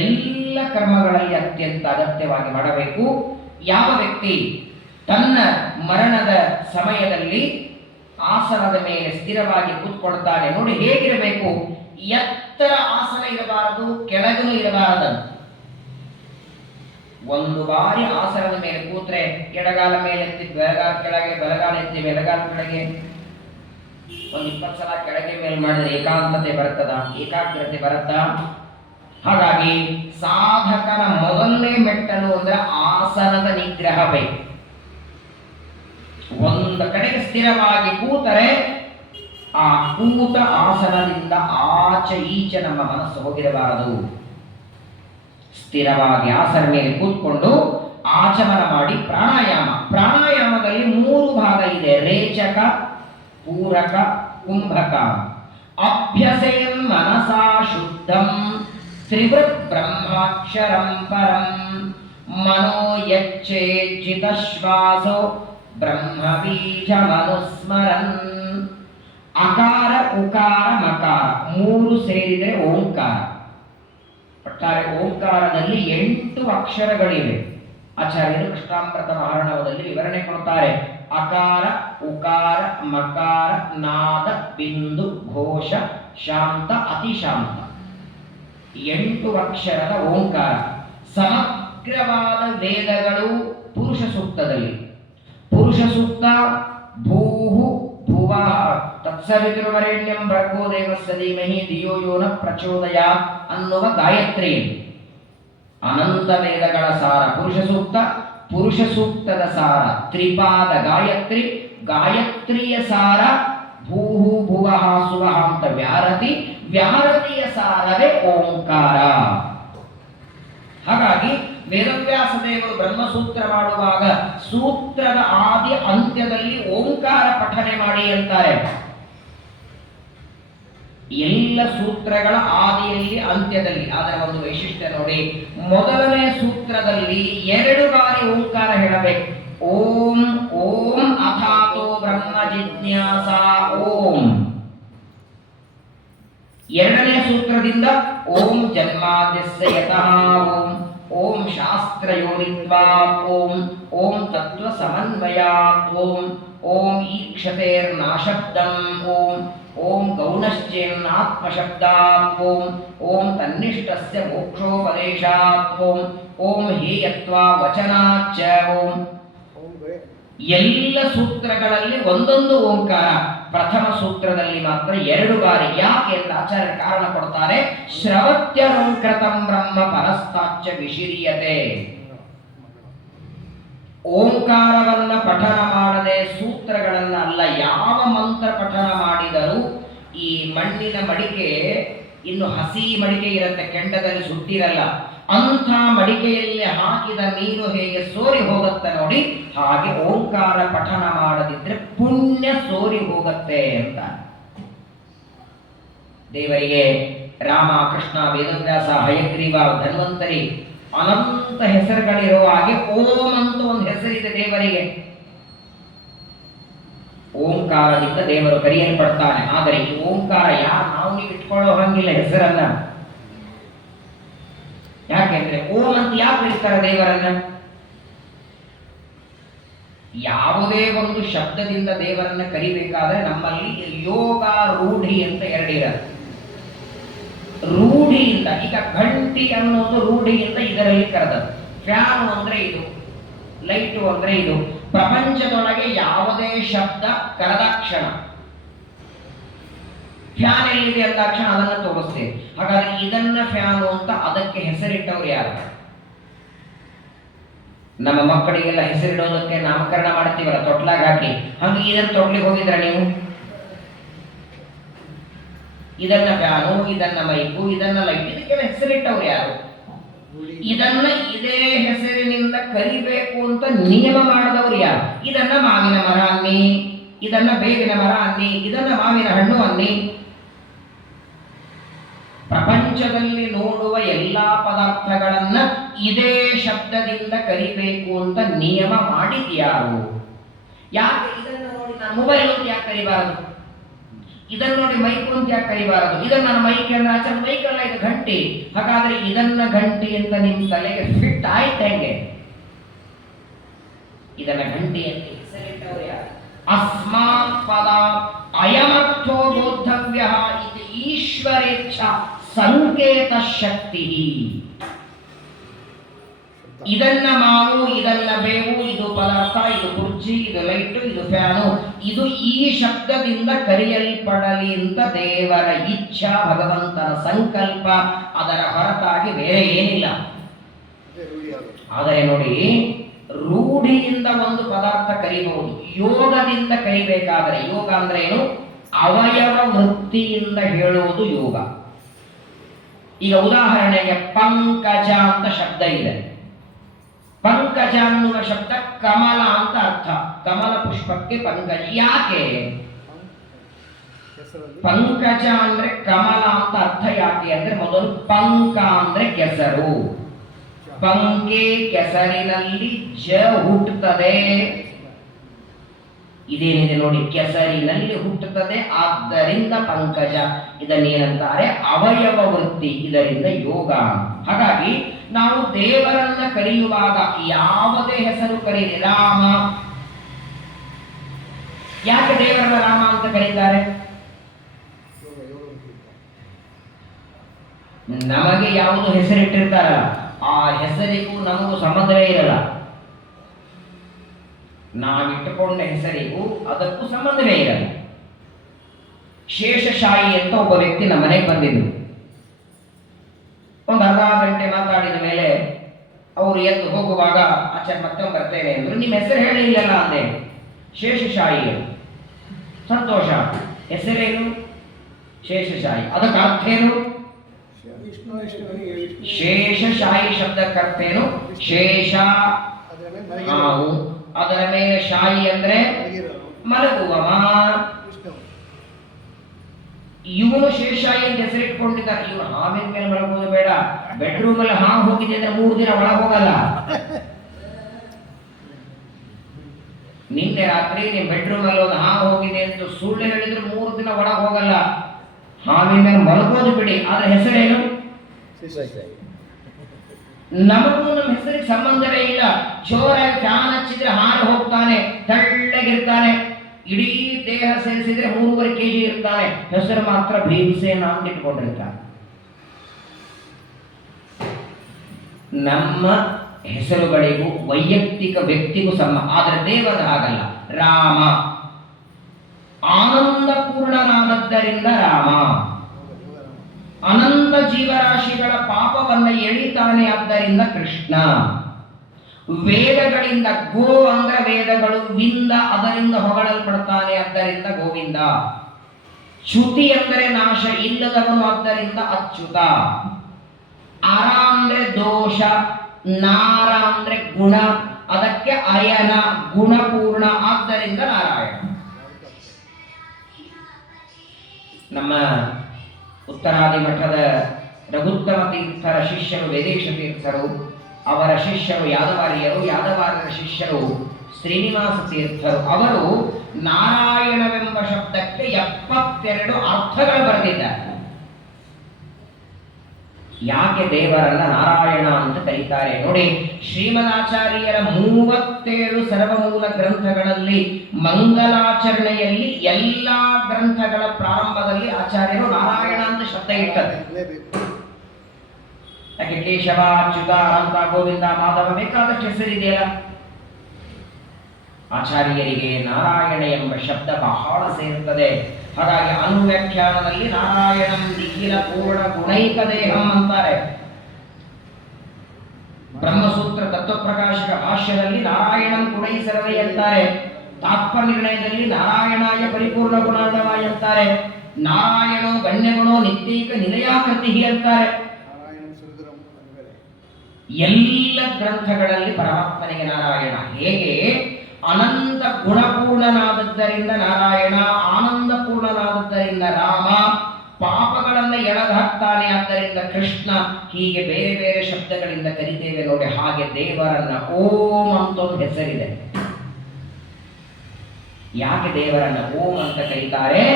ಎಲ್ಲ ಕರ್ಮಗಳಲ್ಲಿ ಅತ್ಯಂತ ಅಗತ್ಯವಾಗಿ ಮಾಡಬೇಕು. ಯಾವ ವ್ಯಕ್ತಿ ತನ್ನ ಮರಣದ ಸಮಯದಲ್ಲಿ ಆಸನದ ಮೇಲೆ ಸ್ಥಿರವಾಗಿ ಕೂತ್ಕೊಳ್ತಾನೆ, ನೋಡಿ ಹೇಗಿರಬೇಕು? ಎತ್ತರ ಆಸನ ಇರಬಾರದು, ಕೆಳಗೂ ಇರಬಾರದು. ಒಂದು ಬಾರಿ ಆಸನದ ಮೇಲೆ ಕೂತ್ರೆ ಎಡಗಾಲ ಮೇಲೆ ಎತ್ತಿ ಬೆಳಗಾಲ ಕೆಳಗೆ, ಬಲಗಾಲ ಎತ್ತಿ ಬೆಳಗಾಲ ಕೆಳಗೆ, ಒಂದು 20 ಸಲ ಕೆಳಗೆ ಮೇಲೆ ಮಾಡಿದ್ರೆ ಏಕಾಂತತೆ ಬರುತ್ತದ, ಏಕಾಗ್ರತೆ ಬರುತ್ತಾ? ಹಾಗಾಗಿ ಸಾಧಕನ ಮೊದಲನೇ ಮೆಟ್ಟಲು ಅಂದ್ರೆ ಆಸನದ ನಿಗ್ರಹ ಬೇಕು. ಒಂದು ಕಡೆಗೆ ಸ್ಥಿರವಾಗಿ ಕೂತರೆ ಆ ಕೂತ ಆಸನದಿಂದ ಆಚೆ ಈಚೆ ನಮ್ಮ ಮನಸ್ಸು ಹೋಗಿರಬಾರದು. ಸ್ಥಿರವಾಗಿ ಆಸನ ಮೇಲೆ ಕೂತ್ಕೊಂಡು ಆಚಮನ ಮಾಡಿ ಪ್ರಾಣಾಯಾಮ. ಪ್ರಾಣಾಯಾಮದಲ್ಲಿ 3 ಭಾಗ ಇದೆ: ರೇಚಕ, ಪೂರಕ, ಕುಂಭಕ. ಅಭ್ಯಸೇನ್ ಮನಸಾ ಶುದ್ಧಂ ತ್ರಿವೃತ್ ಬ್ರಹ್ಮಾಕ್ಷರಂ ಪರಂ ಮನೋ ಯಚ್ಚೇಚಿತ ಶ್ವಾಸೋ ಬ್ರಹ್ಮ ಬೀಜ ಮನುಸ್ಮರನ್. ಅಕಾರ, ಉಕಾರ, ಮಕಾರ 3 ಸೇರಿದರೆ ಓಂಕಾರ. ಒಟ್ಟಾರೆ ಓಂಕಾರದಲ್ಲಿ 8 ಅಕ್ಷರಗಳಿವೆ. ಆಚಾರ್ಯರು ಕೃಷ್ಣಾಮೃತ ಮಹಾರ್ಣವದಲ್ಲಿ ವಿವರಣೆ ಕೊಡ್ತಾರೆ. ಅಕಾರ, ಉಕಾರ, ಮಕಾರ, ನಾದ, ಬಿಂದು, ಘೋಷ, ಶಾಂತ, ಅತಿಶಾಂತ 8 ಅಕ್ಷರದ ಓಂಕಾರ. ಸಮಗ್ರವಾದ ವೇದಗಳು ಪುರುಷ ಸೂಕ್ತದಲ್ಲಿ. ಪುರುಷ ಸೂಕ್ತ ಭೂಹು ಭುವಃ ತತ್ಸವಿತುರ್ವರೆಣ್ಯಂ ಭರ್ಗೋ ದೇವಸ್ಯ ಧೀಮಹಿ ಧಿಯೋ ಯೋ ನ ಪ್ರಚೋದಯಾತ್ ಅನ್ನುವ ಗಾಯತ್ರಿ. ಅನಂತ ವೇದಗಳ ಸಾರ ಪುರುಷ ಸೂಕ್ತ. ಪುರುಷ ಸೂಕ್ತದ ಸಾರ ತ್ರಿಪಾದ ಗಾಯತ್ರಿ. ಗಾಯತ್ರಿಯ ಸಾರ ಭೂಹು ಭುವಃ ಸುವಃ ಅಂತ ವ್ಯಾರತಿ. ವ್ಯಾರತಿಯ ಸಾರವೇ ಓಂಕಾರ. ಹಾಗಾಗಿ ವೇದವ್ಯಾಸ ದೇವರು ಬ್ರಹ್ಮಸೂತ್ರ ಮಾಡುವಾಗ ಸೂತ್ರದ ಆದಿ ಅಂತ್ಯದಲ್ಲಿ ಓಂಕಾರ ಪಠನೆ ಮಾಡಿ ಅಂತಾರೆ. ಎಲ್ಲ ಸೂತ್ರಗಳ ಆದಿಯಲ್ಲಿ ಅಂತ್ಯದಲ್ಲಿ. ಅದರ ಒಂದು ವೈಶಿಷ್ಟ್ಯ ನೋಡಿ, ಮೊದಲನೇ ಸೂತ್ರದಲ್ಲಿ 2 ಬಾರಿ ಓಂಕಾರ ಹೇಳಬೇಕು. ಓಂ ಓಂ ಅಥಾತೋ ಬ್ರಹ್ಮ ಜಿಜ್ಞಾಸ ಓಂ. ಎರಡನೇ ಸೂತ್ರದಿಂದ ಓಂ ಜನ್ಮಾದ್ಯಸ್ಯ ಯತಃ ಓಂ, ಓಂ ಶಾಸ್ತ್ರಯೋನಿತ್ವಾತ್ ಓಂ, ಓಂ ತತ್ವ ಸಮನ್ವಯಾತ್ ಓಂ, ಓಂ ಈಕ್ಷತೆರ್ನಾಶಬ್ದಂ ಓಂ, ಓಂ ಗೌಣಶ್ಚೇನ್ನಾತ್ಮಶಬ್ದಾತ್ ಓಂ, ಓಂ ತನ್ನಿಷ್ಠಸ್ಯ ಮೋಕ್ಷೋಪದೇಶಾತ್ ಓಂ, ಓಂ ಹೇಯತ್ವಾ ವಚನಾಚ್ಚ ಓಂ. ಎಲ್ಲ ಸೂತ್ರಗಳಲ್ಲಿ ಒಂದೊಂದು ಓಂಕಾರ. ಪ್ರಥಮ ಸೂತ್ರದಲ್ಲಿ ಮಾತ್ರ 2 ಬಾರಿ. ಯಾಕೆ ಅಂತ ಆಚಾರ್ಯ ಕಾರಣ ಕೊಡ್ತಾರೆ. ಶ್ರವತ್ಯನುಕೃತಂ ಬ್ರಹ್ಮ ಪರಸ್ತಾಚ್ಚ ವಿಶಿರಿಯತೆ. ಓಂಕಾರವನ್ನ ಪಠನ ಮಾಡದೆ ಸೂತ್ರಗಳನ್ನ ಅಲ್ಲ, ಯಾವ ಮಂತ್ರ ಪಠನ ಮಾಡಿದರೂ ಈ ಮಣ್ಣಿನ ಮಡಿಕೆ ಇನ್ನು ಹಸಿ ಮಡಿಕೆ ಇರುತ್ತೆ, ಕೆಂಡದಲ್ಲಿ ಸುಟ್ಟಿರಲ್ಲ. ಅಂಥ ಮಡಿಕೆಯಲ್ಲಿ ಹಾಕಿದ ನೀರು ಹೇಗೆ ಸೋರಿ ಹೋಗುತ್ತೆ ನೋಡಿ, ಹಾಗೆ ಓಂಕಾರ ಪಠನ ಮಾಡದಿದ್ರೆ ಪುಣ್ಯ ಸೋರಿ ಹೋಗುತ್ತೆ ಅಂತ. ದೇವರಿಗೆ ರಾಮ, ಕೃಷ್ಣ, ವೇದವ್ಯಾಸ, ಹಯಗ್ರೀವ, ಧನ್ವಂತರಿ ಅನಂತ ಹೆಸರುಗಳಿರುವ ಹಾಗೆ ಓಂ ಅಂತ ಒಂದು ಹೆಸರಿದೆ ದೇವರಿಗೆ. ಓಂಕಾರದಿಂದ ದೇವರು ಕರೆಯಲ್ಪಡ್ತಾನೆ. ಆದರೆ ಈ ಓಂಕಾರ ಯಾರು ನಾವು ನೀವು ಇಟ್ಕೊಳ್ಳೋ ಹಂಗಿಲ್ಲ ಹೆಸರನ್ನ. ಯಾಕೆಂದ್ರೆ ಓಂ ಅಂತ ಯಾಕೆ ಕರೀತಾರೆ ದೇವರನ್ನ? ಯಾವುದೇ ಒಂದು ಶಬ್ದದಿಂದ ದೇವರನ್ನ ಕರಿಬೇಕಾದ್ರೆ ನಮ್ಮಲ್ಲಿ ಯೋಗ ರೂಢಿ ಅಂತ 2 ಇರುತ್ತೆ. ರೂಢಿಯಿಂದ, ಈಗ ಘಂಟಿ ಅನ್ನೋದು ರೂಢಿಯಿಂದ ಇದರಲ್ಲಿ ಕರೆದದ್ದು. ಫ್ಯಾನ್ ಅಂದ್ರೆ ಇದು, ಲೈಟು ಅಂದ್ರೆ ಇದು. ಪ್ರಪಂಚದೊಳಗೆ ಯಾವುದೇ ಶಬ್ದ ಕರೆದಾಕ್ಷಣ ಫ್ಯಾನ್ ಎಲ್ಲಿದೆ ಅಂದಾಕ್ಷಣ ಅದನ್ನು ತೋರಿಸ್ತೇವೆ. ಹಾಗಾದ್ರೆ ಇದನ್ನ ಫ್ಯಾನು ಅಂತ ಅದಕ್ಕೆ ಹೆಸರಿಟ್ಟವ್ರು ಯಾರು? ನಮ್ಮ ಮಕ್ಕಳಿಗೆಲ್ಲ ಹೆಸರಿಡೋದಕ್ಕೆ ನಾಮಕರಣ ಮಾಡ್ತೀವಲ್ಲ, ತೊಟ್ಲಾಗ ಹಾಕಿ. ಹಂಗೆ ಇದನ್ನ ತೊಟ್ಲಿಗೆ ಹೋಗಿದ್ರ ನೀವು? ಇದನ್ನ ಫ್ಯಾನು, ಇದನ್ನ ಮೈಕು, ಇದನ್ನ ಲೈಟ್, ಇದಕ್ಕೆಲ್ಲ ಹೆಸರಿಟ್ಟವ್ರು ಯಾರು? ಇದನ್ನ ಇದೇ ಹೆಸರಿನಿಂದ ಕರಿಬೇಕು ಅಂತ ನಿಯಮ ಮಾಡಿದವರು ಯಾರು? ಇದನ್ನ ಮಾವಿನ ಮರ ಅನ್ನಿ, ಇದನ್ನ ಬೇವಿನ ಮರ ಅನ್ನಿ, ಇದನ್ನ ಮಾವಿನ ಹಣ್ಣು ಅನ್ನಿ. ಪ್ರಪಂಚದಲ್ಲಿ ನೋಡುವ ಎಲ್ಲಾ ಪದಾರ್ಥಗಳನ್ನ ಇದೇ ಶಬ್ದದಿಂದ ಕರಿಬೇಕು ಅಂತ ನಿಯಮ ಮಾಡಿದ್ಯಾರು? ಯಾಕೆ ಇದನ್ನ ನೋಡಿ ನಾನು ಮೊಬೈಲ್ ಅಂತ ಯಾಕೆ ಕರಿಬಾರದು? ಇದನ್ನ ನೋಡಿ ಮೈಕ್ ಅಂತ ಯಾಕೆ ಕರಿಬಾರದು? ಇದನ್ನ ನನ್ನ ಮೈಕ್ ಅಂದ್ರೆ ಆಚೆ ಮೈಕ್ ಅಲ್ಲ, ಇದು ಗಂಟೆ. ಹಾಗಾದ್ರೆ ಇದನ್ನ ಗಂಟೆ ಅಂತ ನಿಮ್ ತಲೆಗೆ ಫಿಟ್ ಆಯ್ತು ಹೆಂಗೆ? ಇದನ್ನ ಗಂಟೆ ಅಂತ ಹೆಸರಿಟ್ಟವರು ಯಾರು? ಅಸ್ಮಾತ್ ಪದ ಅಯಮರ್ಥೋ ಬೋದ್ಧವ್ಯ ಇದು ಈಶ್ವರೇಚ್ಛ ಸಂಕೇತ ಶಕ್ತಿ. ಇದನ್ನ ಮಾವು, ಇದನ್ನ ಬೇವು, ಇದು ಪದಾರ್ಥ, ಇದು ಕುರ್ಚಿ, ಇದು ಲೈಟು, ಇದು ಫ್ಯಾನು, ಇದು ಈ ಶಬ್ದದಿಂದ ಕರೆಯಲ್ಪಡಲಿ ಅಂತ ದೇವರ ಇಚ್ಛಾ, ಭಗವಂತನ ಸಂಕಲ್ಪ. ಅದರ ಹೊರತಾಗಿ ಬೇರೆ ಏನಿಲ್ಲ. ಆದರೆ ನೋಡಿ, ರೂಢಿಯಿಂದ ಒಂದು ಪದಾರ್ಥ ಕರಿಬಹುದು, ಯೋಗದಿಂದ ಕರಿಬೇಕಾದರೆ, ಯೋಗ ಅಂದ್ರೆ ಏನು? ಅವಯವ ವೃತ್ತಿಯಿಂದ ಹೇಳುವುದು ಯೋಗ. ಈಗ ಉದಾಹರಣೆಗೆ ಪಂಕಜ ಅಂತ ಶಬ್ದ ಇದೆ. ಪಂಕಜ ಅನ್ನುವ ಶಬ್ದ ಕಮಲ ಅಂತ ಅರ್ಥ. ಕಮಲ ಪುಷ್ಪಕ್ಕೆ ಪಂಕಜ. ಯಾಕೆ ಪಂಕಜ ಅಂದ್ರೆ ಕಮಲ ಅಂತ ಅರ್ಥ? ಯಾಕೆ ಅಂದ್ರೆ ಮೊದಲು ಪಂಕ ಅಂದ್ರೆ ಕೆಸರು. ಪಂಕೆ ಕೆಸರಿನಲ್ಲಿ ಜ ಹುಟ್ಟುತ್ತದೆ. ಇದೇನಿದೆ ನೋಡಿ, ಕೆಸರಿನಲ್ಲಿ ಹುಟ್ಟುತ್ತದೆ, ಆದ್ದರಿಂದ ಪಂಕಜ. ಇದನ್ನೇನಂತಾರೆ? ಅವಯವ ವೃತ್ತಿ. ಇದರಿಂದ ಯೋಗ. ಹಾಗಾಗಿ ನಾವು ದೇವರನ್ನ ಕರೆಯುವಾಗ ಯಾವುದೇ ಹೆಸರು ಕರೀರಿ, ರಾಮ. ಯಾಕೆ ದೇವರನ್ನ ರಾಮ ಅಂತ ಕರೀತಾರೆ? ನಮಗೆ ಯಾವುದು ಹೆಸರಿಟ್ಟಿರ್ತಾರಲ್ಲ ಆ ಹೆಸರಿಗೂ ನಮಗೂ ಸಂಬಂಧವೇ ಇರಲ್ಲ. ನಾವಿಟ್ಟುಕೊಂಡ ಹೆಸರಿಗೂ ಅದಕ್ಕೂ ಸಂಬಂಧವೇ ಇರಲ್ಲ. ಶೇಷಶಾಹಿ ಅಂತ ಒಬ್ಬ ವ್ಯಕ್ತಿ ನಮ್ಮ ಮನೆಗೆ ಬಂದಿದ್ರು. ಒಂದು ಅರ್ಧ ಗಂಟೆ ಮಾತಾಡಿದ ಮೇಲೆ ಅವರು ಎದ್ದು ಹೋಗುವಾಗ ಆಚಾರ್ಯ ಮತ್ತೆ ಬರ್ತೇನೆ ಅಂದ್ರು. ನಿಮ್ಮ ಹೆಸರು ಹೇಳಿಲ್ಲ ಅಂದೆ. ಶೇಷಶಾಹಿ. ಸಂತೋಷ. ಹೆಸರೇನು? ಶೇಷಶಾಹಿ. ಅದಕ್ಕೆ ಅರ್ಥ ಏನು? ಶೇಷಶಾಹಿ ಶಬ್ದಕ್ಕರ್ಥೇನು? ಶೇಷ ಹಾವು, ಅದರ ಮೇಲೆ ಶಾಹಿ ಅಂದ್ರೆ ಮಲಗುವವ. ಇವನು ಶೇಷಾಯಿ ಅಂತ ಹೆಸರಿಟ್ಕೊಂಡಿದ್ದಾರೆ. ಇವನು ಹಾವಿನ ಮೇಲೆ ಮಲಗೋದು ಬೇಡ, ಬೆಡ್ರೂಮ್ ಅಲ್ಲಿ ಹಾವು ಹೋಗಿದೆ ಅಂದ್ರೆ 3 ದಿನ ಒಳಗೆ ಹೋಗಲ್ಲ. ನಿನ್ನೆ ರಾತ್ರಿ ನಿಮ್ ಬೆಡ್ರೂಮ್ ಅಲ್ಲಿ ಒಂದು ಹಾವು ಹೋಗಿದೆ ಅಂತ ಸುಳ್ಳು ಹೇಳಿದ್ರು 3 ದಿನ ಒಳಗೆ ಹೋಗಲ್ಲ. ಹಾವಿನ ಮೇಲೆ ಮಲಗೋದು ಬಿಡಿ, ಆದ್ರೆ ಹೆಸರೇನು? ನಮಗೂ ನಮ್ಮ ಹೆಸರಿಗೆ ಸಂಬಂಧವೇ ಇಲ್ಲ. ಜೋರಾಗಿ ಫ್ಯಾನ್ ಹಚ್ಚಿದ್ರೆ ಹಾರು ಹೋಗ್ತಾನೆ, ತೆಳ್ಳಗಿರ್ತಾನೆ. ಇಡೀ ದೇಹ ಸೇರಿಸಿದ್ರೆ 3.5 kg ಇರ್ತಾನೆ. ಹೆಸರು ಮಾತ್ರ ಭೀಮಸೇನ ಅಂತ ಇಟ್ಕೊಂಡಿರ್ತಾನೆ. ನಮ್ಮ ಹೆಸರುಗಳಿಗೂ ವೈಯಕ್ತಿಕ ವ್ಯಕ್ತಿಗೂ ಆದ್ರೆ ದೇವರ ಹಾಗಲ್ಲ. ರಾಮ ಆನಂದ ಪೂರ್ಣನಾದದ್ದರಿಂದ ರಾಮ, ಅನಂತ ಜೀವರಾಶಿಗಳ ಪಾಪವನ್ನ ಎಳಿತಾನೆ ಆದ್ದರಿಂದ ಕೃಷ್ಣ. ವೇದಗಳಿಂದ ಗೋ ಅಂದ್ರೆ ವೇದಗಳು, ವಿಂದ ಅದರಿಂದ ಹೊಗಳಲ್ಪಡ್ತಾನೆ ಆದ್ದರಿಂದ ಗೋವಿಂದ. ಚ್ಯುತಿ ಅಂದರೆ ನಾಶ ಇಲ್ಲದವನು ಆದ್ದರಿಂದ ಅಚ್ಯುತ. ಅರ ಅಂದ್ರೆ ದೋಷ, ನಾರ ಅಂದ್ರೆ ಗುಣ, ಅದಕ್ಕೆ ಅಯನ ಗುಣಪೂರ್ಣ ಆದ್ದರಿಂದ ನಾರಾಯಣ. ನಮ್ಮ ಉತ್ತರಾದಿ ಮಠದ ರಘುತ್ತಮ ತೀರ್ಥರ ಶಿಷ್ಯರು ವೇದೇಶ ತೀರ್ಥರು, ಅವರ ಶಿಷ್ಯರು ಯಾದವಾರ್ಯರು, ಯಾದವಾರ್ಯರ ಶಿಷ್ಯರು ಶ್ರೀನಿವಾಸ ತೀರ್ಥರು. ಅವರು ನಾರಾಯಣವೆಂಬ ಶಬ್ದಕ್ಕೆ 72 ಅರ್ಥಗಳು ಬರೆದಿದ್ದಾರೆ. ಯಾಕೆ ದೇವರನ್ನ ನಾರಾಯಣ ಅಂತ ಕರೀತಾರೆ ನೋಡಿ. ಶ್ರೀಮದಾಚಾರ್ಯರ 37 ಸರ್ವಮೂಲ ಗ್ರಂಥಗಳಲ್ಲಿ ಮಂಗಲಾಚರಣೆಯಲ್ಲಿ ಎಲ್ಲಾ ಗ್ರಂಥಗಳ ಪ್ರಾರಂಭದಲ್ಲಿ ಆಚಾರ್ಯರು ನಾರಾಯಣ ಅಂತ ಶಬ್ದ ಇಟ್ಟರು. ಯಾಕೆ ಕೇಶವ, ಅಚ್ಯುತ, ಅನಂತ, ಗೋವಿಂದ, ಮಾಧವ ಬೇಕಾದಷ್ಟು ಹೆಸರಿದೆಯಲ್ಲ. ಆಚಾರ್ಯರಿಗೆ ನಾರಾಯಣ ಎಂಬ ಶಬ್ದ ಬಹಳ ಸೇರುತ್ತದೆ. ಹಾಗಾಗಿ ಅನುವ್ಯಾಖ್ಯಾನದಲ್ಲಿ ನಾರಾಯಣಂ ನಿಖಿಲ ಪೂರ್ಣ ಗುಣೈಕ ದೇಹಂ ಅಂತಾರೆ. ಬ್ರಹ್ಮಸೂತ್ರ ತತ್ವಪ್ರಕಾಶಕ ಭಾಷ್ಯದಲ್ಲಿ ನಾರಾಯಣಂ ಗುಣೈಸರವೈ ಅಂತಾರೆ. ತಾತ್ಪರ್ಯನಿರ್ಣಯದಲ್ಲಿ ನಾರಾಯಣಾಯ ಪರಿಪೂರ್ಣ ಗುಣಾರ್ಣವಾಯ ಅಂತಾರೆ. ನಾರಾಯಣೋ ಗಣ್ಯಗುಣೋ ನಿತ್ಯೈಕ ನಿಲಯಾಕೃತಿ ಅಂತಾರೆ. ಎಲ್ಲ ಗ್ರಂಥಗಳಲ್ಲಿ ಪರಮಾತ್ಮನಿಗೆ ನಾರಾಯಣ. ಹೇಗೆ ಅನಂತ ಗುಣಪೂರ್ಣನಾದದ್ದರಿಂದ ನಾರಾಯಣ, ಆನಂದ ಪೂರ್ಣನಾದದ್ದರಿಂದ ರಾಮ, ಪಾಪಗಳನ್ನು ಎಳೆದಾಕ್ತಾನೆ ಆದ್ದರಿಂದ ಕೃಷ್ಣ, ಹೀಗೆ ಬೇರೆ ಬೇರೆ ಶಬ್ದಗಳಿಂದ ಕರಿತೇವೆ ನೋಡಿ. ಹಾಗೆ ದೇವರನ್ನ ಓಂ ಅಂತ ಒಂದು ಹೆಸರಿದೆ. ಯಾಕೆ ದೇವರನ್ನ ಓಂ ಅಂತ ಕರೀತಾರೆ?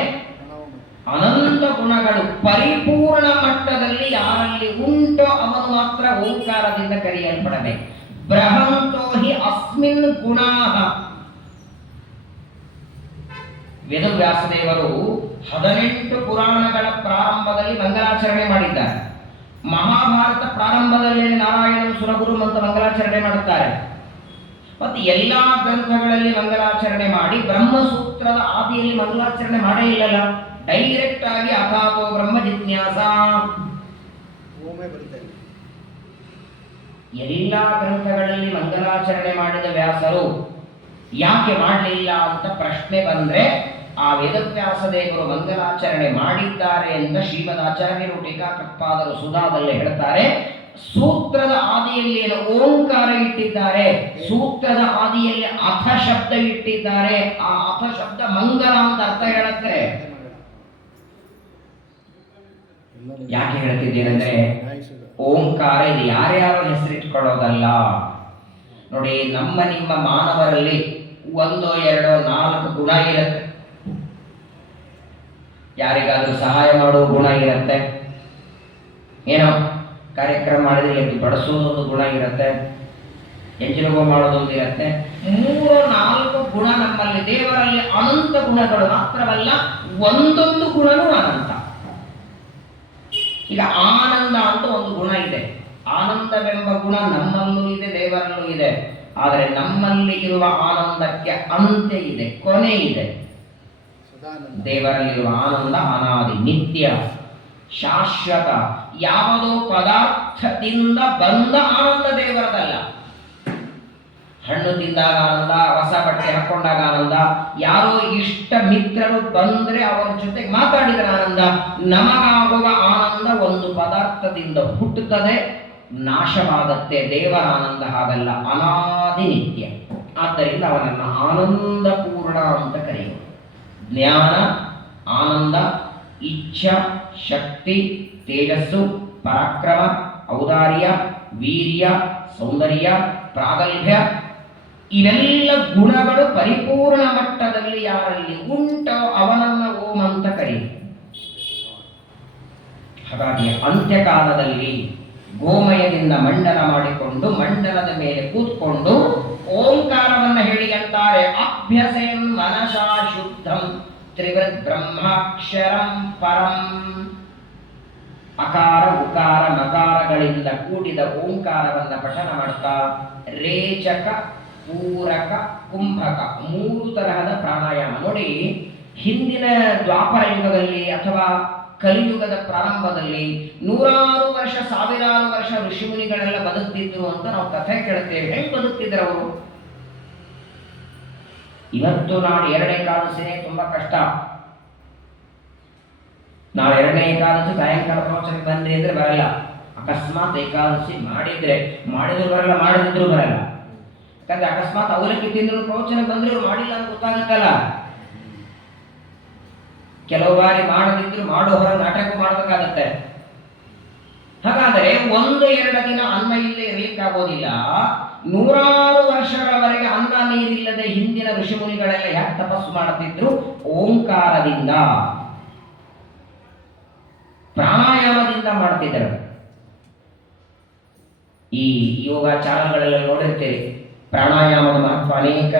ಅನಂತ ಗುಣಗಳು ಪರಿಪೂರ್ಣ ಮಟ್ಟದಲ್ಲಿ ಯಾರಲ್ಲಿ ಉಂಟೋ ಅವನು ಮಾತ್ರ ಓಂಕಾರದಿಂದ ಕರೆಯಲ್ಪಡಬೇಕು. ಬ್ರಹಂತೋ ಹಿ ಅಸ್ಮಿನ್ ಗುಣಾಃ. ವೇದವ್ಯಾಸದೇವರು 18 ಪುರಾಣಗಳ ಪ್ರಾರಂಭದಲ್ಲಿ ಮಂಗಲಾಚರಣೆ ಮಾಡಿದ್ದಾರೆ. ಮಹಾಭಾರತ ಪ್ರಾರಂಭದಲ್ಲಿ ನಾರಾಯಣ ಸುರಗುರು ಅಂತ ಮಂಗಲಾಚರಣೆ ಮಾಡುತ್ತಾರೆ. ಮತ್ತು ಎಲ್ಲಾ ಗ್ರಂಥಗಳಲ್ಲಿ ಮಂಗಲಾಚರಣೆ ಮಾಡಿ ಬ್ರಹ್ಮಸೂತ್ರದ ಆದಿಯಲ್ಲಿ ಮಂಗಲಾಚರಣೆ ಮಾಡೇ ಇಲ್ಲಲ್ಲ. ಡೈರೆಕ್ಟ್ ಆಗಿ ಅಥಾತೋ ಬ್ರಹ್ಮ ಜಿಜ್ಞಾಸ. ಎಲ್ಲಾ ಗ್ರಂಥಗಳಲ್ಲಿ ಮಂಗಲಾಚರಣೆ ಮಾಡಿದ ವ್ಯಾಸರು ಯಾಕೆ ಮಾಡಲಿಲ್ಲ ಅಂತ ಪ್ರಶ್ನೆ ಬಂದ್ರೆ, ಆ ವೇದವ್ಯಾಸ ದೇವರು ಮಂಗಲಾಚರಣೆ ಮಾಡಿದ್ದಾರೆ ಅಂತ ಶ್ರೀಮದ್ ಆಚಾರ್ಯರು ಟೀಕಾಕೃತ್ಪಾದರು ಸುಧಾದಲ್ಲಿ ಹೇಳ್ತಾರೆ. ಸೂತ್ರದ ಆದಿಯಲ್ಲಿ ಓಂಕಾರ ಇಟ್ಟಿದ್ದಾರೆ, ಸೂತ್ರದ ಆದಿಯಲ್ಲಿ ಅಥ ಶಬ್ದ ಇಟ್ಟಿದ್ದಾರೆ. ಆ ಅಥ ಶಬ್ದ ಮಂಗಲ ಅಂತ ಅರ್ಥ ಹೇಳುತ್ತೆ. ಯಾಕೆ ಹೇಳ್ತಿದ್ದೇನೆಂದ್ರೆ, ಓಂಕಾರ ಇದು ಯಾರ್ಯಾರು ಹೆಸರಿಟ್ಕೊಳ್ಳೋದಲ್ಲ ನೋಡಿ. ನಮ್ಮ ನಿಮ್ಮ ಮಾನವರಲ್ಲಿ 1, 2, 4 ಗುಣ ಇರುತ್ತೆ. ಯಾರಿಗಾದ್ರೂ ಸಹಾಯ ಮಾಡುವ ಗುಣ ಇರುತ್ತೆ, ಏನೋ ಕಾರ್ಯಕ್ರಮ ಮಾಡಿದ್ರೆ ಎದ್ದು ಬಡಿಸೋದೊಂದು ಗುಣ ಇರುತ್ತೆ, ಎಂಜಿನಗೋ ಮಾಡೋದೊಂದು ಇರುತ್ತೆ. 3, 4 ಗುಣ ನಮ್ಮಲ್ಲಿ. ದೇವರಲ್ಲಿ ಅನಂತ ಗುಣಗಳು ಮಾತ್ರವಲ್ಲ, ಒಂದೊಂದು ಗುಣನೂ ಅನಂತ. ಈಗ ಆನಂದ ಅಂತ ಒಂದು ಗುಣ ಇದೆ. ಆನಂದವೆಂಬ ಗುಣ ನಮ್ಮಲ್ಲೂ ಇದೆ, ದೇವರಲ್ಲೂ ಇದೆ. ಆದರೆ ನಮ್ಮಲ್ಲಿ ಇರುವ ಆನಂದಕ್ಕೆ ಅಂತ್ಯ ಇದೆ, ಕೊನೆ ಇದೆ. ದೇವರಲ್ಲಿರುವ ಆನಂದ ಅನಾದಿ, ನಿತ್ಯ, ಶಾಶ್ವತ. ಯಾವುದೋ ಪದಾರ್ಥದಿಂದ ಬಂದ ಆನಂದ ದೇವರದಲ್ಲ. ಹಣ್ಣು ತಿಂದಾಗ ಆನಂದ, ಹೊಸ ಬಟ್ಟೆ ಹಾಕೊಂಡಾಗ ಆನಂದ, ಯಾರೋ ಇಷ್ಟ ಮಿತ್ರರು ಬಂದ್ರೆ ಅವರ ಜೊತೆಗೆ ಮಾತಾಡಿದ್ರೆ ಆನಂದ. ನಮಗಾಗುವ ಆನಂದ ಒಂದು ಪದಾರ್ಥದಿಂದ ಹುಟ್ಟುತ್ತದೆ, ನಾಶವಾಗತ್ತೆ. ದೇವರ ಆನಂದ ಹಾಗಲ್ಲ, ಅನಾದಿ ನಿತ್ಯ. ಆದ್ದರಿಂದ ಅವನನ್ನು ಆನಂದ ಪೂರ್ಣ ಅಂತ ಕರೆಯುವುದು. ಜ್ಞಾನ, ಆನಂದ, ಇಚ್ಛಾ, ಶಕ್ತಿ, ತೇಜಸ್ಸು, ಪರಾಕ್ರಮ, ಔದಾರ್ಯ, ವೀರ್ಯ, ಸೌಂದರ್ಯ, ಪ್ರಾಗಲ್ಭ್ಯ ಇವೆಲ್ಲ ಗುಣಗಳು ಪರಿಪೂರ್ಣ ಮಟ್ಟದಲ್ಲಿ ಯಾರಲ್ಲಿ ಉಂಟೋ ಅವನನ್ನ ಓಂ ಅಂತ ಕರಿ. ಹಾಗಾಗಿ ಅಂತ್ಯಕಾಲದಲ್ಲಿ ಗೋಮಯದಿಂದ ಮಂಡನ ಮಾಡಿಕೊಂಡು ಮಂಡನದ ಮೇಲೆ ಕೂತ್ಕೊಂಡು ಓಂಕಾರವನ್ನು ಹೇಳಿ ಅಂತಾರೆ. ಅಭ್ಯಸೇನ್ ಮನಸಾ ಶುದ್ಧಂ ತ್ರಿವೃತ್ ಬ್ರಹ್ಮಾಕ್ಷರಂ ಪರಂ. ಅಕಾರ ಉಕಾರ ಮಕಾರಗಳಿಂದ ಕೂಡಿದ ಓಂಕಾರವನ್ನ ಪಠನ ಮಾಡ್ತಾ ರೇಚಕ, ಪೂರಕ, ಕುಂಭಕ 3 ತರಹದ ಪ್ರಾಣಾಯಾಮ. ನೋಡಿ, ಹಿಂದಿನ ದ್ವಾಪರ ಯುಗದಲ್ಲಿ ಅಥವಾ ಕಲಿಯುಗದ ಪ್ರಾರಂಭದಲ್ಲಿ 100 ವರ್ಷ 1000 ವರ್ಷ ಋಷಿಮುನಿಗಳೆಲ್ಲ ಬದುಕ್ತಿದ್ರು ಅಂತ ನಾವು ಕಥೆ ಕೇಳ್ತೇವೆ. ಹೆಂಗ್ ಬದುಕ್ತಿದ್ರು ಅವರು? ಇವತ್ತು ನಾಳೆ 2ನೇ ಏಕಾದಶಿನೇ ತುಂಬಾ ಕಷ್ಟ. ನಾವು 2ನೇ ಏಕಾದಶಿ ಸಾಯಂಕಾಲ ಪ್ರವಚನಕ್ಕೆ ಬಂದ್ರಿ ಅಂದ್ರೆ ಬರಲ್ಲ. ಅಕಸ್ಮಾತ್ ಏಕಾದಶಿ ಮಾಡಿದ್ರು ಬರಲ್ಲ, ಮಾಡದಿದ್ರು ಬರಲ್ಲ. ಯಾಕಂದ್ರೆ ಅಕಸ್ಮಾತ್ ಅವಲಕ್ಕಿ ತಿಂದ್ರು ಪ್ರವಚನ ಬಂದ್ರು ಮಾಡಿಲ್ಲ ಅಂತ ಗೊತ್ತಾಗುತ್ತಲ್ಲ. ಕೆಲವು ಬಾರಿ ಮಾಡದಿದ್ರು ಮಾಡೋ ಹೊರ ನಾಟಕ ಮಾಡಬೇಕಾಗತ್ತೆ. ಹಾಗಾದರೆ 1-2 ದಿನ ಅನ್ನ ಇಲ್ಲದೆ ಇರಲಿಕ್ಕಾಗೋದಿಲ್ಲ. 100 ವರ್ಷಗಳವರೆಗೆ ಅನ್ನ ನೀರಿಲ್ಲದೆ ಹಿಂದಿನ ಋಷಿಮುನಿಗಳೆಲ್ಲ ಯಾಕೆ ತಪಸ್ಸು ಮಾಡುತ್ತಿದ್ರು? ಓಂಕಾರದಿಂದ, ಪ್ರಾಣಾಯಾಮದಿಂದ ಮಾಡ್ತಿದ್ದರು. ಈ ಯೋಗಾಚಾರಗಳೆಲ್ಲ ನೋಡಿರ್ತೇವೆ. ಪ್ರಾಣಾಯಾಮದ ಮಹತ್ವ ಅನೇಕ